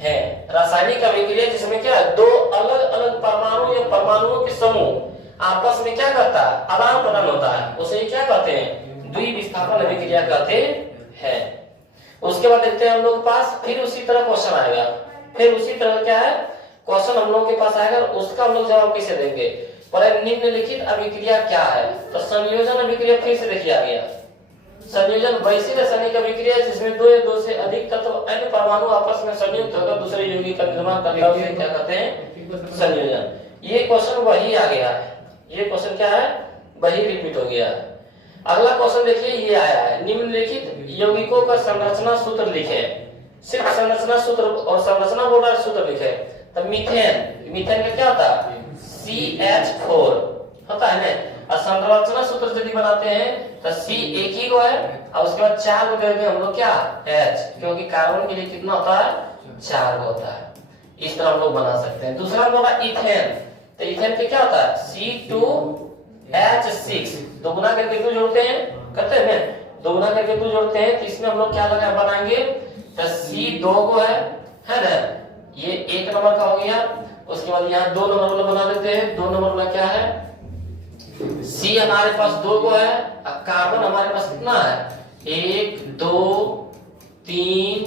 हैं। रासायनिक अभिक्रिया जिसमें क्या 2 अलग अलग परमाणु या परमाणुओं के समूह आपस में क्या करता है आदान प्रदान होता है, उसे क्या कहते हैं द्विविस्थापन अभिक्रिया कहते हैं। उसके बाद देखते हैं हम लोग के पास फिर उसी तरह क्वेश्चन आएगा, फिर उसी तरह क्या है क्वेश्चन हम लोग के पास आएगा, उसका हम लोग जवाब कैसे देंगे। पर निम्नलिखित अभिक्रिया क्या है, तो संयोजन अभिक्रिया फिर से देखिए आ गया। संयोजन वैसी रासायनिक अभिक्रिया जिसमें 2 या 2 से अधिक तत्व अन्य परमाणु आपस में संयुक्त होकर दूसरे यौगिक का निर्माण करता है, उसे क्या कहते हैं संयोजन। ये क्वेश्चन वही आ गया है, ये क्वेश्चन क्या है वही रिपीट हो गया है। अगला क्वेश्चन देखिए ये आया है, निम्नलिखित यौगिकों का संरचना सूत्र लिखे। सिर्फ संरचना सूत्र और संरचना बोल रहा है सूत्र लिखे। तो मीथेन का क्या होता है CH4 होता है ना, और संरचना सूत्र यदि बनाते हैं तो C एक ही को है और उसके बाद 4 को दे देंगे हम लोग क्या H, क्योंकि कार्बन के लिए कितना होता है 4 होता है। इस तरह हम लोग बना सकते हैं। दूसरा होगा इथेन, तो इथेन के क्या होता है C2H6, दोगुना करके 2 जोड़ते हैं, करते हैं दोगुना करके 2 जोड़ते हैं, तो इसमें हम लोग क्या लगा बनाएंगे तो C 2 को है ना, ये 1 नंबर का हो गया। उसके बाद यहाँ 2 नंबर वाला बना देते हैं। 2 नंबर वाला क्या है C हमारे पास 2 को है और कार्बन हमारे पास कितना है 1 2 3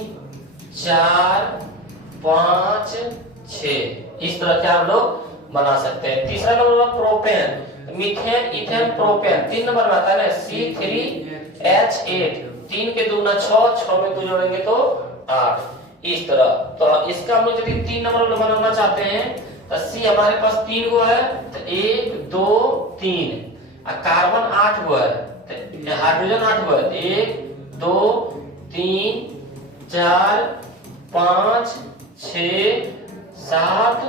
4 5 6। इस तरह के हम लोग बना सकते हैं। तीसरा number propane, methane ethane propane 3 number में आता है ना C3H8, 3 के दूना 6, 6 में 2 जोड़ेंगे तो 8। इस तरह तो इसका हम लोग यदि 3 नंबर बनाना चाहते हैं तो C हमारे पास 3 को है तो 1 2 3 और कार्बन 8 को है तो हाइड्रोजन 8 को है 1 2 3 4 5 6 7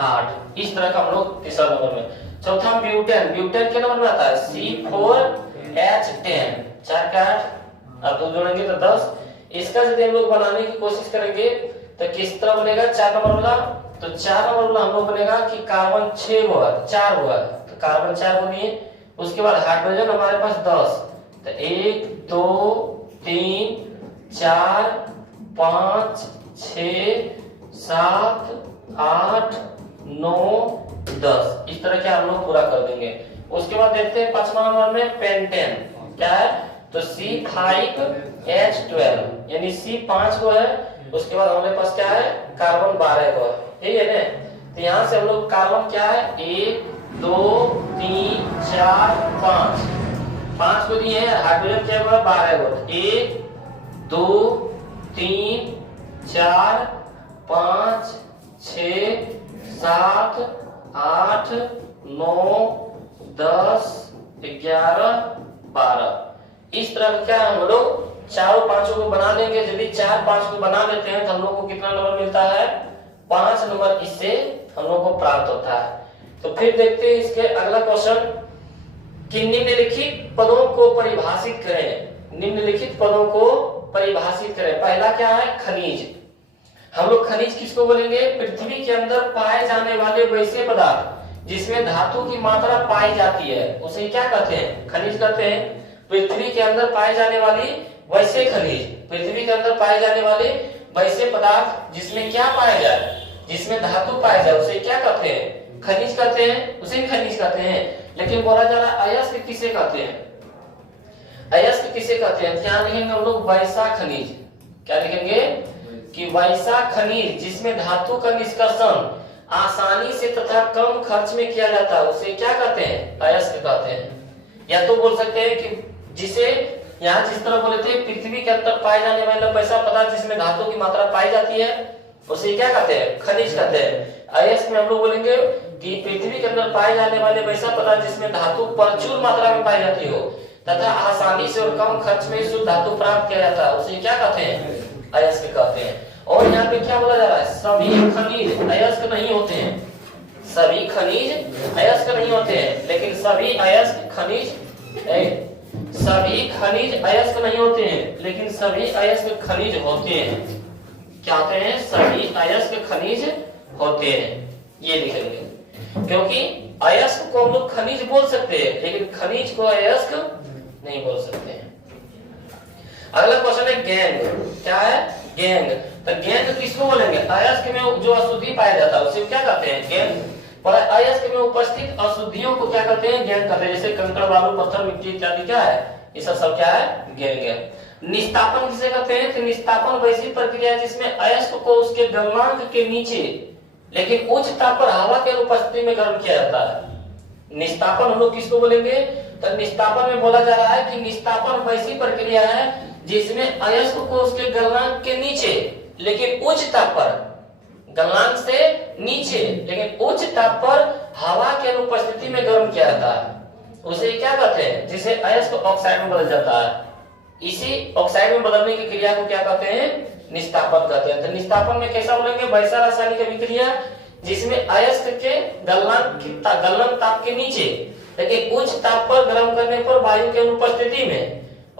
8। इस तरह का हम लोग तीसरा नंबर में। चौथा ब्यूटेन, ब्यूटेन के नंबर में आता है C4H10, 4 का 8 और 2 जोड़ेंगे तो 10। इसका यदि हम लोग बनाने की कोशिश करेंगे तो किस तरह बनेगा 4 नंबर वाला, तो 4 नंबर वाला हम लोग बनेगा कि कार्बन 6 को है 4 को है तो कार्बन 4 को दिए। उसके बाद हाइड्रोजन हमारे पास 10 तो 1 2 3 4 5 6 7 8 9 10। इस तरह के हम लोग पूरा कर देंगे। उसके बाद देखते हैं 5वां नंबर में पेंटेन क्या है तो C5H12 यानी C 5 को है। उसके बाद हमारे पास क्या है कार्बन 12 को है, ठीक है ना। तो यहाँ से हम लोग कार्बन क्या है 1 2 3 4 5 को दिए हैं। हाइड्रोजन क्या हुआ 12 को, 1 2 3 4 5 6 7 8 9 10 11 12। इस तरह क्या हम लोग चारों पांचों को बना लेंगे। यदि 4 5 को बना लेते हैं तो हम लोग को कितना नंबर मिलता है 5 नंबर इससे हम लोग को प्राप्त होता है। तो फिर देखते हैं इसके अगला क्वेश्चन कि निम्नलिखित पदों को परिभाषित करें। निम्नलिखित पदों को परिभाषित करें। पहला क्या है खनिज। हम लोग खनिज किसको बोलेंगे पृथ्वी के अंदर पाए जाने वाले वैसे पदार्थ जिसमें धातु की मात्रा पाई जाती है उसे क्या कहते हैं खनिज कहते हैं। पृथ्वी के अंदर पाए जाने वाली वैसे खनिज, पृथ्वी के अंदर पाए जाने वाले वैसे पदार्थ जिसमें क्या पाया जाए जिसमें धातु पाया जाए उसे क्या कहते हैं खनिज कहते हैं, उसे खनिज कहते हैं। लेकिन बोला जा रहा अयस्क किसे कहते हैं, अयस्क किसे कहते हैं। ध्यान लिखेंगे हम लोग वैसा खनिज, क्या लिखेंगे कि वैसा खनिज जिसमें धातु का निष्कर्षण आसानी से तथा कम खर्च में किया जाता है उसे क्या कहते हैं अयस्क कहते हैं। या तो बोल सकते हैं कि जिसे यहाँ जिस तरह बोले थे पृथ्वी के अंदर पाए जाने वाला वैसा पदार्थ जिसमें धातु की मात्रा पाई जाती है उसे क्या कहते हैं खनिज कहते हैं। अयस्क में हम लोग बोलेंगे कि पृथ्वी के अंदर पाए जाने वाले वैसा पदार्थ जिसमें धातु प्रचुर मात्रा में पाई जाती हो तथा आसानी से और कम खर्च में शुद्ध धातु प्राप्त किया जाता है उसे क्या कहते हैं अयस्क कहते हैं। और यहाँ पे क्या बोला जा रहा है सभी खनिज अयस्क नहीं होते हैं, सभी खनिज अयस्क नहीं होते हैं। लेकिन सभी अयस्क खनिज अयस्क नहीं होते हैं लेकिन सभी अयस्क खनिज होते हैं। क्या होते हैं सभी अयस्क खनिज होते हैं, ये लिखेंगे। क्योंकि अयस्क को हम लोग खनिज बोल सकते हैं लेकिन खनिज को अयस्क नहीं बोल सकते हैं। अगला क्वेश्चन है गैंग। क्या है गैंग। तो गैंग किसको बोलेंगे अयस्क में जो अशुद्धि पाया जाता है उसे क्या कहते हैं गैंग। और अयस्क में उपस्थित अशुद्धियों को क्या कहते हैं गैंग कहते हैं। जैसे कंकड़ बालू पत्थर मिट्टी इत्यादि क्या है ये सब क्या है गैंग है। निस्तापन किसे कहते हैं तो निस्तापन वैसी प्रक्रिया है जिसमें अयस्क को उसके गलनांक के नीचे लेकिन उच्च ताप पर हवा के उपस्थिति में गर्म किया जाता है। निस्तापन हम लोग किसको बोलेंगे तो निस्तापन में बोला जा रहा है कि निस्तापन वैसी प्रक्रिया है जिसमें अयस्क को उसके गलनांक के नीचे लेकिन उच्च ताप पर, गलनांक से नीचे लेकिन उच्च ताप पर हवा के अनुपस्थिति में गर्म किया जाता है उसे क्या कहते हैं जिसे अयस्क ऑक्साइड में बदल जाता है। इसी ऑक्साइड में बदलने की क्रिया को क्या कहते हैं निस्तापन कहते हैं। तो निस्तापन में कैसा बोलेंगे वैसा रासायनिक अभिक्रिया जिसमें अयस्क के गलनांक ताप के नीचे लेकिन उच्च ताप पर गर्म करने पर वायु के अनुपस्थिति में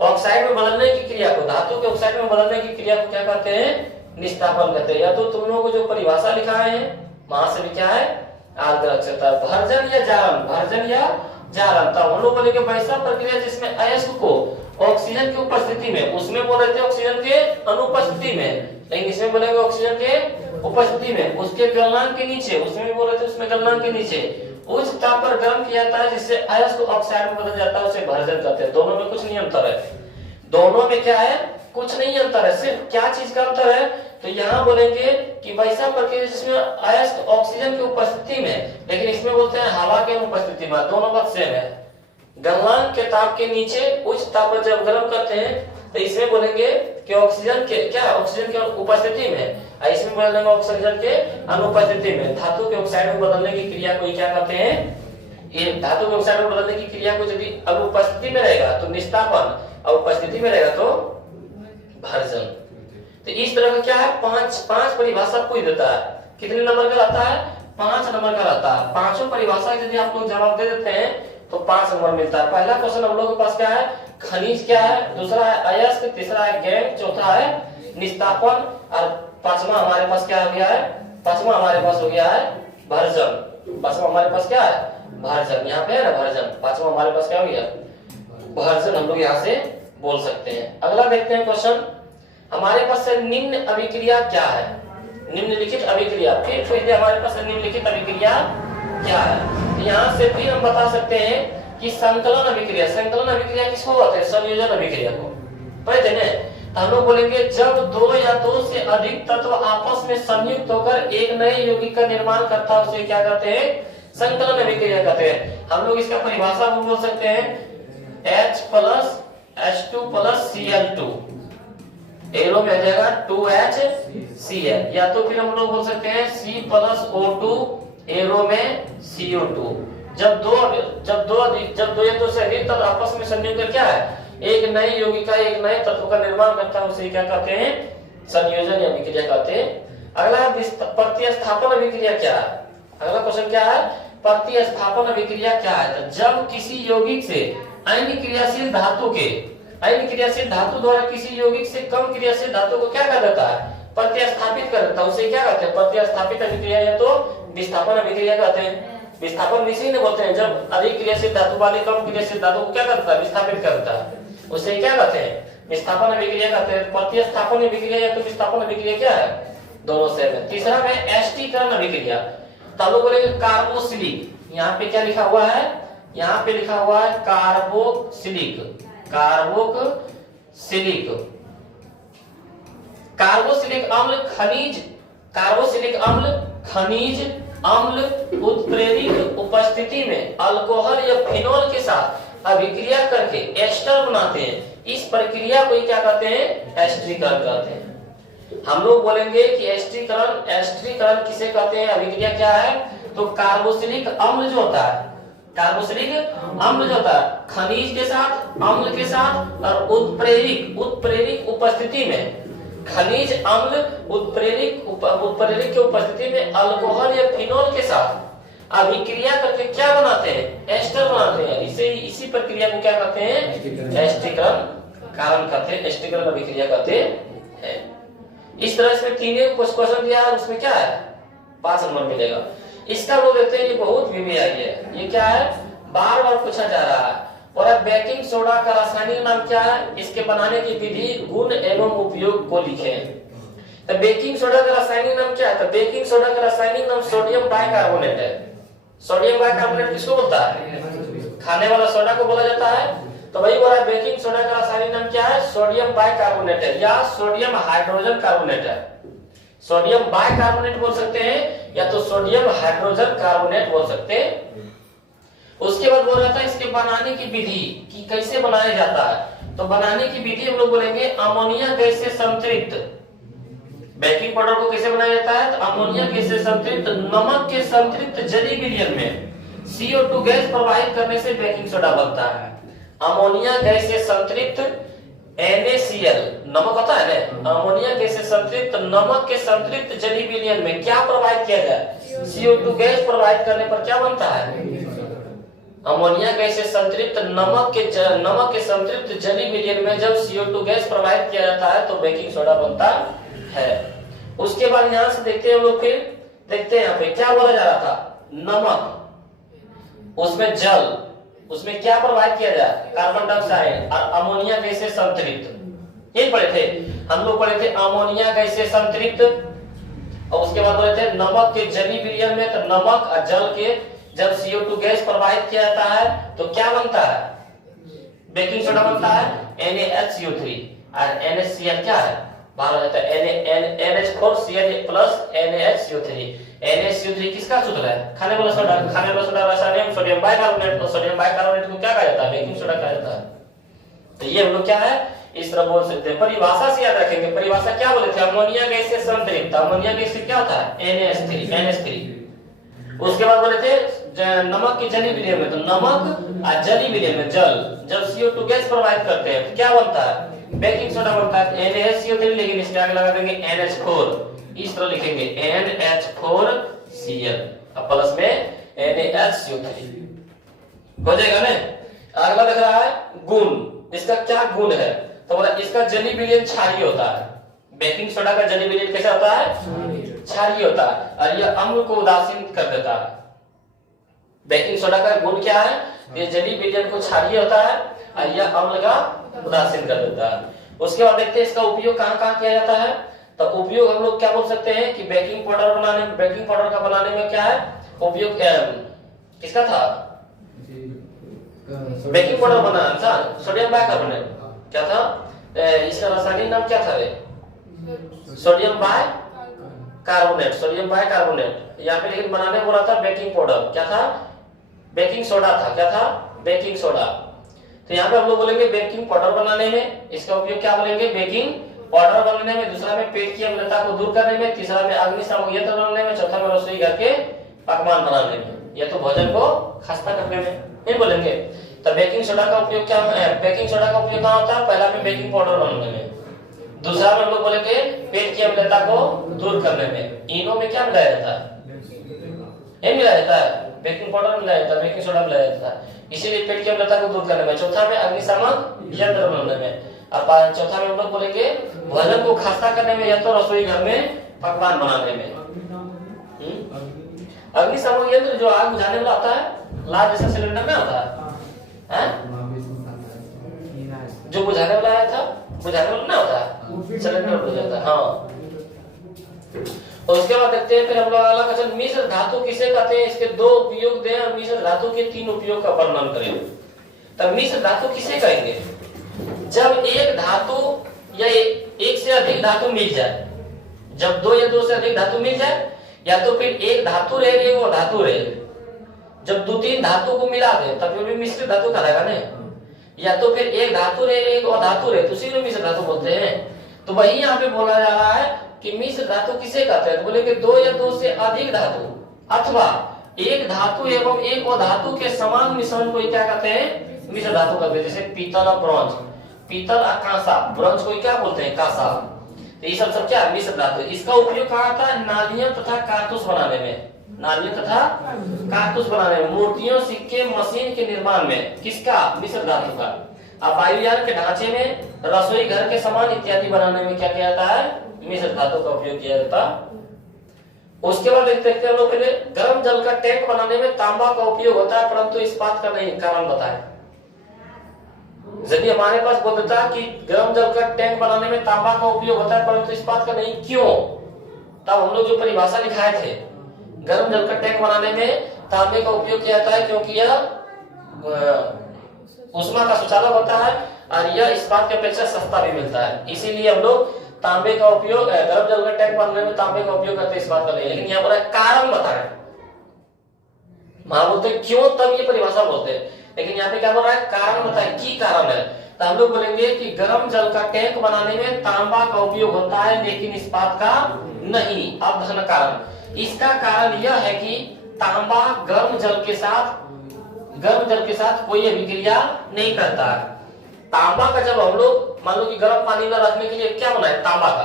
ऑक्साइड में बदलने की क्रिया को, धातु के ऑक्साइड में बदलने की क्रिया को क्या कहते हैं? निस्तापन कहते हैं। या तो तुम लोगों को जो परिभाषा लिखा है वहां से भी क्या है? आर्द्र अक्षरता। भर्जन या जारन, भर्जन या जारन। तब हम लोग बोलेंगे वैसा प्रक्रिया जिसमें अयस्क को ऑक्सीजन की उपस्थिति में, उसमें बोल रहे थे ऑक्सीजन के अनुपस्थिति में, लेकिन इसमें बोलेंगे ऑक्सीजन के उपस्थिति में, उसके गलनांक के नीचे, उसमें भी बोल रहे थे उसमें गलनांक के नीचे उच्च ताप पर गर्म किया जाता है जिससे अयस्क ऑक्साइड में बदल जाता है, उसे भर्जन कहते हैं। दोनों में कुछ नहीं अंतर है, दोनों में क्या है? कुछ नहीं अंतर है। सिर्फ क्या चीज का अंतर है? तो यहाँ बोलेंगे कि वैसा प्रक्रिया जिसमें अयस्क ऑक्सीजन की उपस्थिति में, लेकिन इसमें बोलते हैं हवा के उपस्थिति में। दोनों बात सेम है। गलनांक के ताप के नीचे उच्च ताप पर जब गर्म करते हैं तो इसमें बोलेंगे कि ऑक्सीजन के क्या, ऑक्सीजन के उपस्थिति में, इसमें बोलेंगे ऑक्सीजन के अनुपस्थिति में धातु के ऑक्साइड में बदलने की क्रिया को क्या कहते हैं? ये धातु के ऑक्साइड में बदलने की क्रिया को यदि अनुपस्थिति में रहेगा तो निस्तापन, और उपस्थिति में रहेगा तो भर्जन। तो इस तरह का क्या है? पांच परिभाषा कोई देता है। कितने नंबर का रहता है? 5 नंबर का रहता है। पांचों परिभाषा यदि आप लोग जवाब दे देते हैं तो 5 नंबर मिलता है। पहला क्वेश्चन हम लोगों के पास क्या है? खनिज क्या है, दूसरा है अयस्क, तीसरा है गैंग, चौथा है निस्तापन, और पांचवा हमारे पास क्या हो गया है? पांचवा हमारे पास हो गया है भर्जन। पांचवा हमारे पास क्या है? भर्जन। यहाँ पे है ना भर्जन। पांचवा हमारे पास क्या हो गया? भर्जन। हम लोग यहाँ से बोल सकते हैं। अगला देखते हैं क्वेश्चन। हमारे पास निम्न अभिक्रिया क्या है? निम्नलिखित अभिक्रिया। फिर हमारे पास निम्नलिखित अभिक्रिया क्या है? यहाँ से फिर हम बता सकते हैं कि संकलन अभिक्रिया। संकलन अभिक्रिया किसको कहते हैं? संयोजन अभिक्रिया को। पढ़ते हैं हम लोग बोलेंगे जब दो या दो से अधिक तत्व आपस में संयुक्त होकर एक नए यौगिक का निर्माण करता है उसे क्या कहते हैं? संकलन अभिक्रिया कहते हैं। हम लोग इसका परिभाषा बोल सकते हैं H plus H2 plus Cl2, arrow में आ जाएगा 2HCl, या तो फिर हम लोग बोल सकते हैं C प्लस O2 एरो में CO2। जब दो या दो से अधिक तत्व आपस में संयुक्त कर क्या है? एक नए यौगिक का, एक नए तत्व का निर्माण करता है उसे क्या कहते हैं? संयोजन अभिक्रिया कहते हैं। अगला प्रतिस्थापन अभिक्रिया क्या है? अगला क्वेश्चन क्या है? प्रतिस्थापन अभिक्रिया क्या है? तो जब किसी यौगिक से अन्य क्रियाशील धातु द्वारा किसी यौगिक से कम क्रियाशील धातु को क्या कर देता है? प्रतिस्थापित कर देता है, उसे क्या कहते हैं? प्रतिस्थापित अभिक्रिया या तो विस्थापन अभिक्रिया कहते हैं। विस्थापन इसी ने बोलते हैं जब अधिक क्रियाशील धातु वाले कम क्रियाशील धातु को क्या करता है? विस्थापित करता है, उसे क्या कहते हैं? विस्थापन अभिक्रिया कहते हैं। प्रतिस्थापन अभिक्रिया या तो विस्थापन अभिक्रिया क्या है? दोनों सेम है। तीसरा है एस्टीकरण अभिक्रिया। तो हम लोग बोलेंगे कार्बोक्सिलिक। यहाँ पे क्या लिखा हुआ है? यहाँ पे लिखा हुआ है कार्बोक्सिलिक। कार्बोक्सिलिक अम्ल खनिज अम्ल उत्प्रेरक उपस्थिति में अल्कोहल या फिनोल के साथ अभिक्रिया करके एस्टर बनाते हैं। इस प्रक्रिया को क्या कहते हैं? एस्टरीकरण कहते हैं। हम लोग बोलेंगे कि एस्टरीकरण किसे कहते हैं? अभिक्रिया क्या है? तो कार्बोक्सिलिक अम्ल जो होता है, खनिज के साथ, अम्ल के साथ और उत्प्रेरक उपस्थिति में, खनिज अम्ल उत्प्रेरक की उपस्थिति में अल्कोहल या फिनोल के साथ अभिक्रिया करके क्या बनाते हैं? एस्टर बनाते हैं। इसी प्रक्रिया को क्या कहते हैं? एस्टीकरण कारण कहते हैं, एस्टीकरण अभिक्रिया कहते हैं। इस तरह से तीनों क्वेश्चन दिया है, उसमें क्या है? 5 नंबर मिलेगा। इसका लोग देखते हैं, ये बहुत वीवीआई है। ये क्या है? बार बार पूछा जा रहा है। और बेकिंग सोडा का रासायनिक नाम क्या है? इसके बनाने की विधि, गुण एवं उपयोग को लिखें। तो बेकिंग सोडा का रासायनिक नाम क्या है? तो बेकिंग सोडा का रासायनिक नाम सोडियम बाइकार्बोनेट है। सोडियम बाइकार्बोनेट किसको बोलता है? खाने वाला सोडा को बोला जाता है। तो वही बोला बेकिंग सोडा का रासायनिक नाम क्या है? सोडियम बाइकार्बोनेट है या सोडियम हाइड्रोजन कार्बोनेट है। सोडियम बाइकार्बोनेट बोल सकते हैं या तो सोडियम हाइड्रोजन कार्बोनेट बोल सकते हैं। उसके बाद बोल रहा था इसके बनाने की विधि कि कैसे बनाया जाता है। तो बनाने की विधि हम लोग बोलेंगे अमोनिया गैस से संतृप्त बेकिंग पाउडर को कैसे बनाया जाता है? तो अमोनिया गैस से संतृप्त नमक के संतृप्त जली विलयन में CO2 गैस प्रवाहित करने से बेकिंग सोडा बनता है। अमोनिया गैस से संतृप्त NaCl नमक होता है ना, अमोनिया गैस से संतृप्त नमक के संतृप्त जली विलयन में क्या प्रवाहित किया जाए? CO2 गैस प्रवाहित करने पर क्या बनता है? अमोनिया गैस से संतृप्त नमक के संतृप्त जलीय विलयन में जब CO2 गैस प्रवाहित किया जाता है तो बेकिंग सोडा बनता है। उसके बाद यहां से देखते हैं हम लोग, फिर देखते हैं यहाँ पे क्या बोला जा रहा था, नमक, उसमें जल, उसमें क्या प्रवाहित किया जाए, कार्बन डाइऑक्साइड, और अमोनिया गैस से संतृप्त। ये पढ़े थे हम लोग, पढ़े थे अमोनिया गैस से संतृप्त, और उसके बाद बोले थे नमक के जलीय विलयन में, तो नमक और जल के जब CO2 गैस प्रवाहित किया जाता है तो क्या बनता है, बेकिंग सोडा बनता है, NaHCO3, और NaCl क्या है, बाहर हो जाता है NH4Cl प्लस NaHCO3। NaHCO3 किसका सूत्र है, खाने वाला सोडा रासायनिक सोडियम बाइकार्बोनेट, तो सोडियम बाइकार्बोनेट को क्या कहा जाता है, बेकिंग सोडा कहा जाता है। तो ये हम लोग क्या है इस तरह बोल सकते हैं। परिभाषा से याद रखेंगे, परिभाषा क्या बोले थे, अमोनिया गैस से संतृप्त, अमोनिया गैस से क्या होता है, NH3। उसके बाद बोले थे नमक के जलीय विलयन में, तो नमक और जलीय विलयन में जल जब CO2 गैस प्रवाहित करते हैं तो क्या बनता है, बेकिंग सोडा बनता है, NaHCO3, लेकिन इसके आगे लगा देंगे NH4, इस तरह लिखेंगे NH4Cl, अब प्लस में NaHCO3 हो जाएगा ना। अगला दिख रहा है गुण, इसका क्या गुण है, तो बोला इसका जलीय विलयन क्षारीय होता है। बेकिंग सोडा का जलीय विलयन कैसा होता है, क्षारीय होता है, और यह अम्ल को उदासीन कर देता है। बेकिंग सोडा का गुण क्या है, ये जलीय विलयन को क्षारीय होता है और यह अम्ल का उदासीन कर देता है। उसके बाद देखते हैं इसका उपयोग कहाँ किया जाता है, तो उपयोग हम लोग क्या बोल सकते हैं कि बेकिंग पाउडर का बनाने में क्या है उपयोग, किसका था, बेकिंग पाउडर बनाना था, सोडियम बाइकार्बोनेट, क्या था इसका रासायनिक नाम क्या था, सोडियम बाइकार्बोनेट, यहाँ पे लेकिन बनाने बोला था बेकिंग पाउडर, क्या था, बेकिंग सोडा था, क्या था, बेकिंग सोडा। तो यहाँ पे हम लोग बोलेंगे बेकिंग पाउडर बनाने में इसका उपयोग क्या बोलेंगे, बेकिंग पाउडर बनाने में, दूसरा में पेट की अम्लता को दूर करने में, तीसरा में अग्निशामक यंत्र बनाने में, चौथा में रसोई घर के पकवान बनाने में, या तो भोजन को खस्ता करने में, ये बोलेंगे। तो बेकिंग सोडा का उपयोग क्या है, बेकिंग सोडा का उपयोग कहाँ होता है, पहला में बेकिंग पाउडर बनाने में, दूसरा में हम लोग बोलेंगे पेट की अम्लता को दूर करने में। इनो में क्या मिलाया जाता है, ये मिलाया जाता है, बेकिंग पाउडर मिलाया जाता है, बेकिंग सोडा मिलाया जाता है, इसीलिए पेट की अम्लता को दूर करने में। चौथा में अग्निशामक यंत्र बनाने में, और चौथा में हम लोग बोलेंगे भोजन को खस्ता करने में, या तो रसोई घर में पकवान बनाने में। अग्निशामक यंत्र जो आग बुझाने वाला आता है, लाल जैसा सिलेंडर में आता है, जो बुझाने वाला था, बुझाने वाला ना होता है, सिलेंडर बुझ जाता है, हाँ। और उसके बाद देखते हैं फिर हम लोग अगला क्वेश्चन, मिश्र धातु किसे कहते हैं, इसके दो उपयोग दें और मिश्र धातु के तीन उपयोग का वर्णन करें। तब मिश्र धातु किसे कहेंगे, जब एक धातु या एक से अधिक धातु मिल जाए, जब दो या दो से अधिक धातु मिल जाए, या तो फिर एक धातु रहे वो धातु रहे, जब दो तीन धातु को मिला दे तब भी मिश्र धातु कहलाएगा ना, या तो फिर एक धातु रहे एक अधातु रहे, तो उसी को मिश्र धातु बोलते हैं। तो वही यहाँ पे बोला जा रहा है कि मिश्र धातु किसे कहते हैं, तो बोले कि दो या दो से अधिक धातु अथवा एक धातु एवं एक अधातु के समान मिश्रण को क्या कहते हैं, मिश्र धातु कहते हैं। जैसे पीतल और ब्रॉन्ज, पीतल और कांसा, ब्रॉन्ज को क्या बोलते हैं, कांसा। तो ये सब क्या है, मिश्र धातु। इसका उपयोग कहाँ था, नालियां तथा कारतूस बनाने में, नालियां तथा कारतूस बनाने में, मूर्तियों, सिक्के, मशीन के निर्माण में, किसका, मिश्र धातु का। अब वायुयान के ढांचे में, रसोई घर के सामान इत्यादि बनाने में क्या किया जाता है, मिश्र धातु का उपयोग किया जाता। उसके बाद देखते हैं लोग, पहले गर्म जल का टैंक बनाने में तांबा का उपयोग होता है, परंतु इस्पात का नहीं, कारण बताएं। यदि हमारे पास बोलता कि गर्म जल का टैंक बनाने में तांबा का उपयोग होता है परंतु इस्पात का नहीं, क्यों, तब हम लोग जो परिभाषा लिखाए थे, गर्म जल का टैंक बनाने में तांबे का उपयोग किया जाता है क्योंकि यह उष्मा का सुचालक होता है और यह इस्पात के अपेक्षा सस्ता भी मिलता है, इसीलिए हम लोग तांबे का उपयोग, गर्म जल का टैंक बनाने में तांबे का उपयोग करते हैं, इस्पात का नहीं। लेकिन यहाँ पर कारण बताएं, वहां बोलते क्यों, तब ये परिभाषा बोलते हैं, लेकिन यहाँ पे क्या बोल रहा है, कारण बताएं, की कारण है। तो हम लोग बोलेंगे कि गर्म जल का टैंक बनाने में तांबा का उपयोग होता है लेकिन इस्पात का नहीं। अब धन कारण, इसका कारण यह है कि तांबा गर्म जल के साथ कोई अभिक्रिया नहीं करता है। तांबा का जब हम लोग मान लो कि गर्म पानी में रखने के लिए क्या बनाए, तांबा का,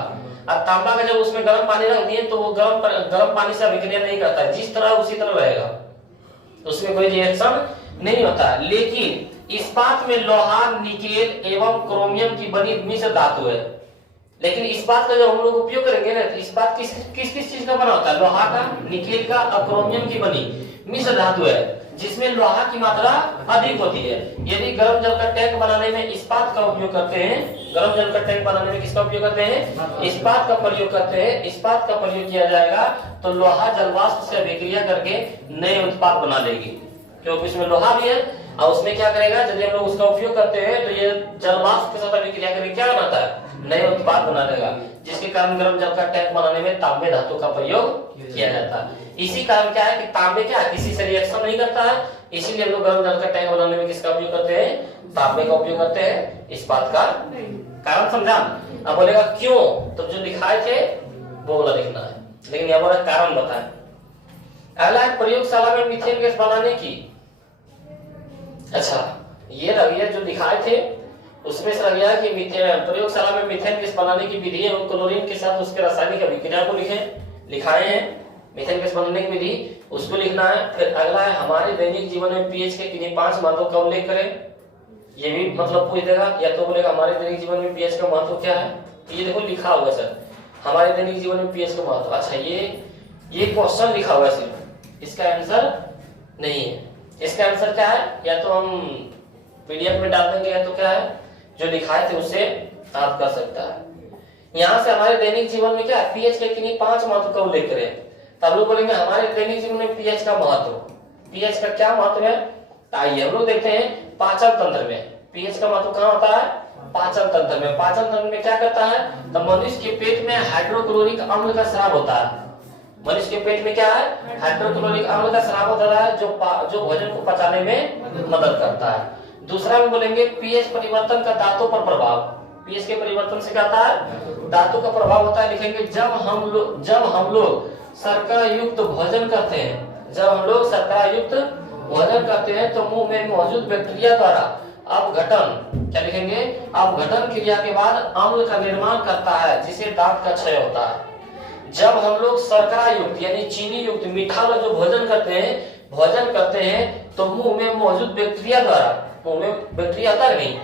अब तांबा का जब उसमें गर्म पानी रख दिए तो वो गर्म पानी से अभिक्रिया नहीं करता है, जिस तरह उसी तरह रहेगा, उसमें कोई रिएक्शन नहीं होता है। लेकिन इस्पात में लोहा, निकेल एवं क्रोमियम की बनी मिश्र धातु है। लेकिन इस्पात का जब हम लोग उपयोग करेंगे ना, तो इस्पात किस किस चीज का बना होता है? लोहा का, निकेल का और क्रोमियम की बनी मिश्र धातु है, जिसमें लोहा की मात्रा अधिक होती है। यदि गर्म जल का टैंक बनाने में इस्पात का उपयोग करते हैं, गर्म जल का टैंक बनाने में किसका उपयोग करते हैं? इस्पात का प्रयोग करते हैं। इस्पात का प्रयोग किया जाएगा तो लोहा जलवाष्प से अभिक्रिया करके नए उत्पाद बना लेगी, क्योंकि इसमें लोहा भी है। और उसमें क्या करेगा, यदि हम लोग उसका उपयोग करते हैं तो ये जलवाष्प के साथ अभिक्रिया करके क्या बनाता है? नए उत्पाद बना देगा, जिसके कारण गर्म जल का टैंक बनाने में तांबे धातु का प्रयोग किया जाता है। इसी कारण क्या है कि तांबे क्या है, किसी से रिएक्शन नहीं करता है, इसीलिए हम लोग गर्म जल का टैंक बनाने में किसका उपयोग करते हैं? तांबे का उपयोग करते हैं। इस्पात का कारण समझा? अब बोलेगा क्यों, तो जो लिखाए थे वो वाला लिखना है, लेकिन यहाँ बोला कारण बताए। अगला है प्रयोगशाला में मीथेन गैस बनाने की। अच्छा, ये रह गया जो दिखाए थे, उसमें से रह गया कि प्रयोगशाला में मीथेन गैस बनाने की विधि एवं क्लोरीन के साथ उसके रासायनिक अभिक्रिया को लिखाए हैं। मीथेन गैस बनाने की विधि उसको लिखना है। फिर अगला है हमारे दैनिक जीवन में पीएच के किन्हीं 5 महत्व का उल्लेख करें। ये भी मतलब पूछ देगा, या तो बोलेगा हमारे दैनिक जीवन में पीएच का महत्व क्या है। तो ये देखो लिखा हुआ सर, हमारे दैनिक जीवन में पीएच का महत्व। अच्छा, ये क्वेश्चन लिखा हुआ है सिर्फ, इसका आंसर नहीं है। इसका आंसर क्या है, या तो हम पीडीएफ में डाल देंगे, या तो क्या है जो लिखाए थे उससे आप कर सकता है। यहाँ से हमारे दैनिक जीवन में क्या है, पीएच के किन्हीं 5 महत्व का उल्लेख करें। तब लोग बोलेंगे हमारे दैनिक जीवन में पीएच का महत्व। पीएच का क्या महत्व है, आइए हम लोग देखते हैं। पाचन तंत्र में पीएच का महत्व कहाँ होता है? पाचन तंत्र में। पाचन तंत्र में क्या करता है, तो मनुष्य के पेट में हाइड्रोक्लोरिक अम्ल का स्राव होता है। मनुष्य के पेट में क्या है, हाइड्रोक्लोरिक अम्ल का स्राव होता है, जो भोजन को पचाने में मदद करता है। दूसरा में बोलेंगे पीएच परिवर्तन का दांतों पर प्रभाव। पीएच के परिवर्तन से क्या होता है, दांतों का प्रभाव होता है। लिखेंगे जब हम लोग शर्करा युक्त भोजन करते हैं, जब हम लोग शर्करा युक्त भोजन करते हैं तो मुंह में मौजूद बैक्टीरिया द्वारा अपघटन, क्या लिखेंगे, अपघटन क्रिया के बाद अम्ल का निर्माण करता है, जिसे दांत का क्षय होता है। जब हम लोग शर्करा युक्त यानी चीनी युक्त मीठा वाला जो भोजन करते हैं तो मुंह में मौजूद बैक्टीरिया द्वारा, मुंह में बैक्टीरिया आता है नहीं,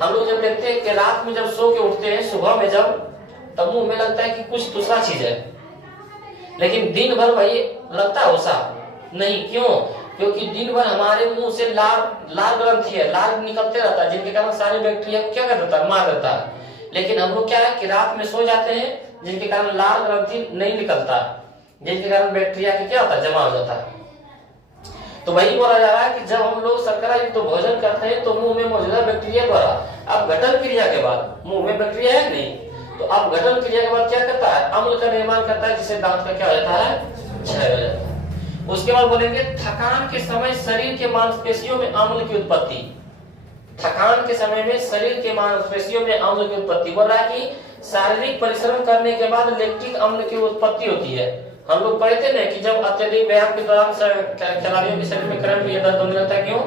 हम लोग जब देखते हैं कि रात में जब सो के उठते हैं, सुबह में जब, तब मुंह में लगता है कि कुछ दूसरा चीज है, लेकिन दिन भर वही लगता है वैसा नहीं। क्यों? क्योंकि दिन भर हमारे मुंह से लाल ग्रंथि है, लाल निकलते रहता है, जिनके कारण सारे बैक्टीरिया को क्या कर देता है, मार देता है। लेकिन हम लोग क्या है कि रात में सो जाते हैं, जिनके कारण लाल ग्रंथि नहीं निकलता, जिनके कारण बैक्टीरिया की क्या होता है, जमा हो जाता है। तो वही बोला जा रहा है कि जब हम लोग शर्करा युक्त तो भोजन करते हैं तो मुंह में मौजूदा बैक्टीरिया द्वारा अपघटन क्रिया के बाद, मुंह में बैक्टीरिया है नहीं, तो अपघटन क्रिया के बाद क्या करता है, अम्ल का निर्माण करता है, जिससे दांत का क्या हो जाता है, क्षय हो जाता है। उसके बाद बोलेंगे थकान के समय शरीर के मांसपेशियों में अम्ल की उत्पत्ति। थकान के समय में शरीर के मांसपेशियों में अम्ल की उत्पत्ति। बोल रहा है कि शारीरिक परिश्रम करने के बाद लैक्टिक अम्ल की उत्पत्ति होती है। हम लोग पढ़े थे ना कि जब अत्यधिक व्यायाम के दौरान खिलाड़ियों के शरीर में करंट या दर्द होने लगता है, क्यों?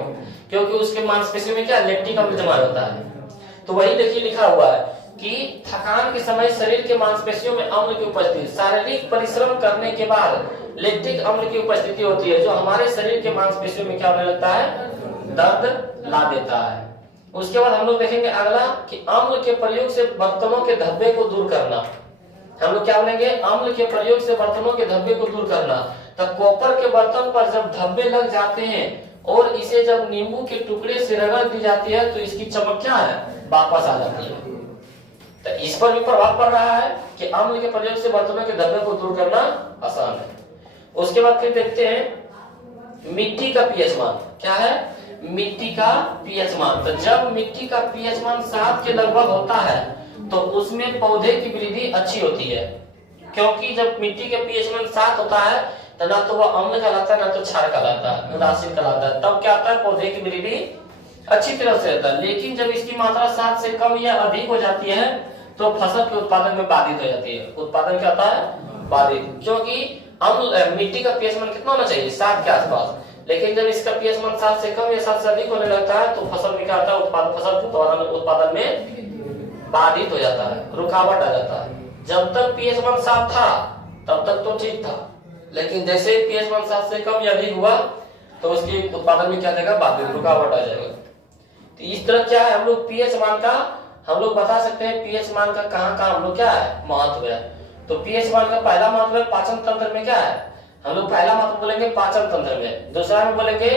क्योंकि उसके मांसपेशियों में क्या लैक्टिक अम्ल जमा होता है। तो वही देखिए लिखा हुआ है कि थकान के समय शरीर के मांसपेशियों में अम्ल की उपस्थिति, शारीरिक परिश्रम करने के बाद लैक्टिक अम्ल की उपस्थिति होती है, जो हमारे शरीर के मांसपेशियों में क्या होने लगता है, दर्द ला देता है। उसके बाद हम लोग देखेंगे अगला कि अम्ल के प्रयोग से बर्तनों के धब्बे को दूर करना। हम लोग क्या बोलेंगे, अम्ल के प्रयोग से बर्तनों के धब्बे को दूर करना। तो कॉपर के बर्तन पर जब धब्बे लग जाते हैं और इसे जब नींबू के टुकड़े से रगड़ दी जाती है तो इसकी चमक क्या है, वापस आ जाती है। तो इस पर भी प्रभाव पड़ रहा है कि अम्ल के प्रयोग से बर्तनों के धब्बे को दूर करना आसान है। उसके बाद फिर देखते हैं मिट्टी का पीएच मान। क्या है, मिट्टी का पीएच मान। तो जब मिट्टी का पीएच मान 7 के लगभग होता है तो उसमें पौधे की वृद्धि अच्छी होती है, क्योंकि जब मिट्टी के पीएच मान 7 होता है तो ना तो वह अम्ल कहलाता है, ना तो क्षार कहलाता है, उदासीन कहलाता है। तब क्या होता है, पौधे की वृद्धि अच्छी तरह से होता है। लेकिन जब इसकी मात्रा 7 से कम या अधिक हो जाती है तो फसल के उत्पादन में बाधित हो जाती है। उत्पादन क्या होता है, बाधित, क्योंकि अम्ल मिट्टी का पीएच मान कितना होना चाहिए, 7 के आसपास। लेकिन जब इसका पीएच मान 7 से कम या 7 से अधिक होने लगता है तो फसल में क्या होता है, फसल के उत्पादन में बाधित हो जाता है, रुकावट आ जाता है। जब तक पीएच मान 7 था तब तक तो ठीक था, लेकिन जैसे पीएच मान 7 से कम या अधिक हुआ तो उसके उत्पादन में क्या जाएगा, बाधित, रुकावट आ जाएगा। तो इस तरह क्या है, हम लोग पीएच मान का हम लोग बता सकते हैं, पीएच मान का कहाँ हम लोग क्या है, महत्व है। तो पीएच मान का पहला महत्व है पाचन तंत्र में क्या है, हम लोग पहला महत्व बोलेंगे पाचन तंत्र में, दूसरा में बोलेंगे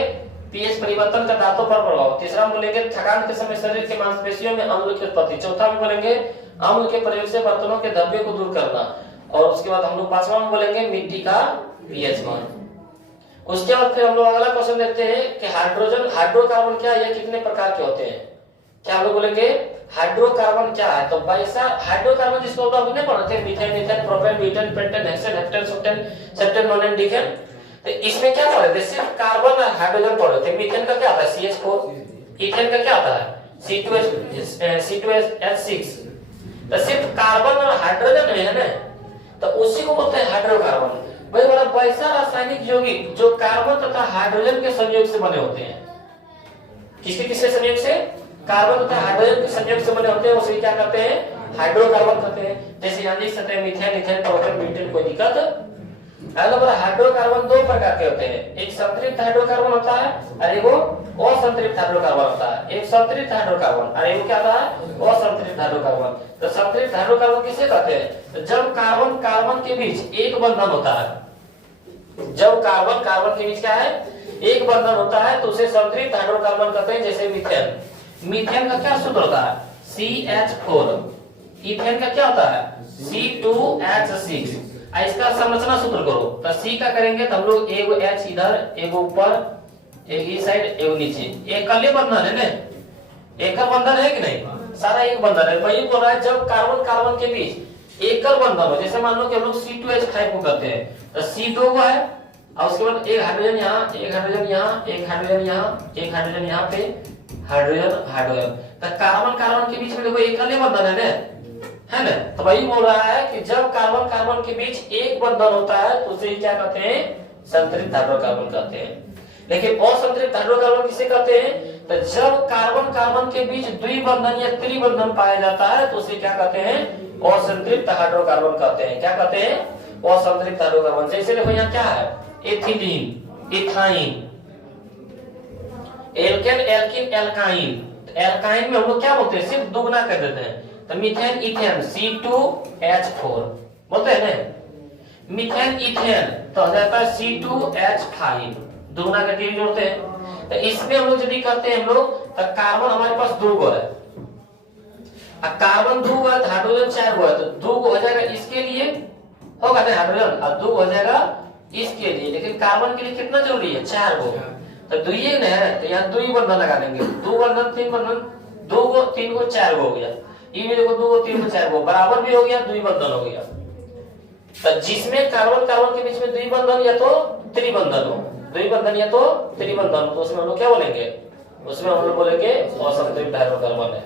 पीएच परिवर्तन का दांतों पर प्रभाव, तीसरा में बोलेंगे थकान के समय शरीर के मांसपेशियों में अम्ल की उत्पत्ति, चौथा में बोलेंगे अम्ल के प्रयोग से बर्तनों के धब्बे को दूर करना, और उसके बाद हम लोग पांचवा में बोलेंगे मिट्टी का पीएच मान। उसके बाद फिर हम लोग अगला क्वेश्चन देखते हैं कि हाइड्रोजन हाइड्रोकार्बन क्या है, ये कितने प्रकार के होते हैं, क्या हम लोग बोलेंगे हाइड्रोकार्बन क्या है। तो वैसा हाइड्रोकार्बन जिसको हम लोग नहीं पढ़ते, methane, ethane, propane, butane, pentane, hexane, heptane, octane, septane, nonane, decane, तो इसमें क्या पढ़े थे, सिर्फ कार्बन और हाइड्रोजन पढ़े थे। मीथेन का क्या आता है CH4, ईथेन का क्या आता है C2H6, तो सिर्फ कार्बन और हाइड्रोजन में है ना, तो उसी को बोलते हैं हाइड्रोकार्बन। वही वाला वैसा रासायनिक यौगिक जो कार्बन तथा हाइड्रोजन के संयोग से बने होते हैं, किसके किसके संयोग से, कार्बन तथा हाइड्रोजन के संयोग से बने होते हैं, उसे क्या कहते हैं, हाइड्रोकार्बन कहते हैं। जैसे यहाँ लिख सकते हैं मीथेन, ईथेन, प्रोपेन, ब्यूटेन, कोई दिक्कत। हाइड्रोकार्बन दो प्रकार के होते हैं, एक संतृप्त हाइड्रोकार्बन होता है और एक असंतृप्त हाइड्रोकार्बन होता है। एक संतृप्त हाइड्रोकार्बन और एक क्या होता है, असंतृप्त हाइड्रोकार्बन। तो संतृप्त हाइड्रोकार्बन किसे कहते हैं, जब कार्बन कार्बन के बीच एक बंधन होता है, जब कार्बन कार्बन के बीच क्या है, एक बंधन होता है, तो उसे संतृप्त हाइड्रोकार्बन कहते हैं। जैसे मीथेन, मीथेन का क्या सूत्र होता है CH4, ईथेन का क्या होता है C2H6। इसका संरचना सूत्र करो, तो C का करेंगे तो हम लोग एगो H इधर, एगो ऊपर, एक इस साइड, एगो नीचे, एक कल्ले बंधन है ना, एक बंधन है कि नहीं, सारा एक बंधन है। वही बोल रहा है जब कार्बन कार्बन के बीच एकल बंधन हो, जैसे मान लो कि हम लोग C2H5 को करते हैं, तो C2 को है और उसके बाद एक हाइड्रोजन यहाँ, एक हाइड्रोजन यहाँ, एक हाइड्रोजन यहाँ, एक हाइड्रोजन यहाँ पे, हाइड्रोजन हाइड्रोजन, तो कार्बन कार्बन के बीच में देखो एकल बंधन है ना, है ना। तो वही बोल रहा है कि जब कार्बन कार्बन के बीच एक बंधन होता है तो उसे क्या कहते हैं, संतृप्त हाइड्रोकार्बन कहते हैं। लेकिन असंतृप्त हाइड्रोकार्बन किसे कहते हैं, तो जब कार्बन कार्बन के बीच द्विबंधन या त्रिबंधन पाया जाता है तो उसे क्या कहते हैं, असंतृप्त हाइड्रोकार्बन कहते हैं। क्या कहते हैं, असंतृप्त हाइड्रोकार्बन। जैसे देखो यहाँ क्या है, ethylene, ethyne, alkane, alkene, alkyne. Alkyne में हम लोग क्या बोलते हैं, सिर्फ दुगना कर देते हैं, तो मीथेन, इथेन, C2H4 बोलते हैं ना, मीथेन, इथेन तो हो जाता है C2H5, दुगना करके जोड़ते हैं। तो इसमें हम लोग यदि करते हैं हम लोग, तो कार्बन हमारे पास दो गो है, कार्बन दो गो है तो हाइड्रोजन चार गो है, तो दो गो हो जाएगा इसके लिए, होगा ना हाइड्रोजन, और दो हो जाएगा इसके लिए। लेकिन कार्बन के लिए कितना जरूरी है, चार गो, तो दो ही ना है, तो यहाँ दो ही बंधन लगा देंगे, दो बंधन, तीन बंधन, दो गो, तीन गो, चार गो हो गया। ये भी देखो दो गो, तीन गो, चार गो, बराबर भी हो गया, द्विबंधन हो गया। तो जिसमें कार्बन कार्बन के बीच में द्विबंधन या तो त्रिबंधन हो, द्विबंधन या तो त्रिबंधन, तो उसमें हम लोग क्या बोलेंगे, उसमें हम लोग बोलेंगे असंतृप्त हाइड्रोकार्बन है।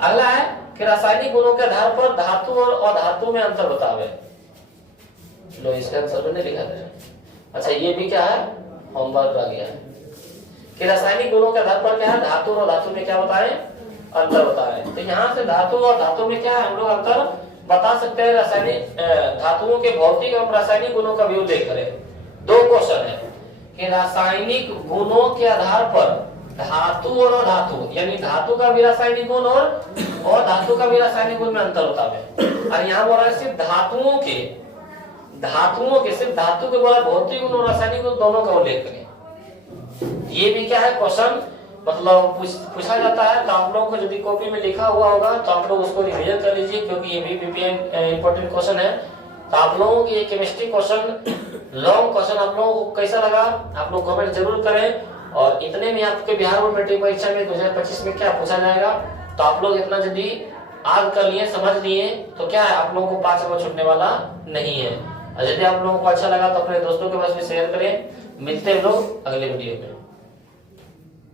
अगला है कि रासायनिक गुणों के आधार पर धातु और अधातु में अंतर बतावे। लो इसका आंसर मैंने लिखा था। अच्छा ये भी क्या है, होमवर्क आ गया है कि रासायनिक गुणों के आधार पर क्या है, धातु और धातु में क्या बताए, अंतर बताए। तो यहाँ से धातु और धातु में क्या है, हम लोग अंतर बता सकते हैं। रासायनिक धातुओं के भौतिक एवं रासायनिक गुणों का भी उल्लेख करें। दो क्वेश्चन है कि रासायनिक गुणों के आधार पर धातु और अधातु, यानी धातु का भी रासायनिक गुण और धातु का भी रासायनिक गुण में अंतर होता है। और यहाँ बोल रहा है सिर्फ धातुओं के सिर्फ धातु के द्वारा भौतिक गुण और रासायनिक गुण दोनों का उल्लेख करें। ये भी क्या है क्वेश्चन, मतलब पूछा जाता है। तो आप लोगों को यदि कॉपी में लिखा हुआ होगा तो आप लोग उसको रिवीजन कर लीजिए, क्योंकि ये भी इंपॉर्टेंट क्वेश्चन है। तो आप लोगों की ये केमिस्ट्री क्वेश्चन, लॉन्ग क्वेश्चन आप लोगों को कैसा लगा, आप लोग कमेंट जरूर करें। और इतने में आपके बिहार बोर्ड मैट्रिक परीक्षा में 2025 में क्या पूछा जाएगा, तो आप लोग इतना यदि याद कर लिए, समझ लिए, तो क्या है, आप लोगों को 5 नंबर छूटने वाला नहीं है। और यदि आप लोगों को अच्छा लगा तो अपने दोस्तों के पास भी शेयर करें। मिलते हैं लोग अगले वीडियो में।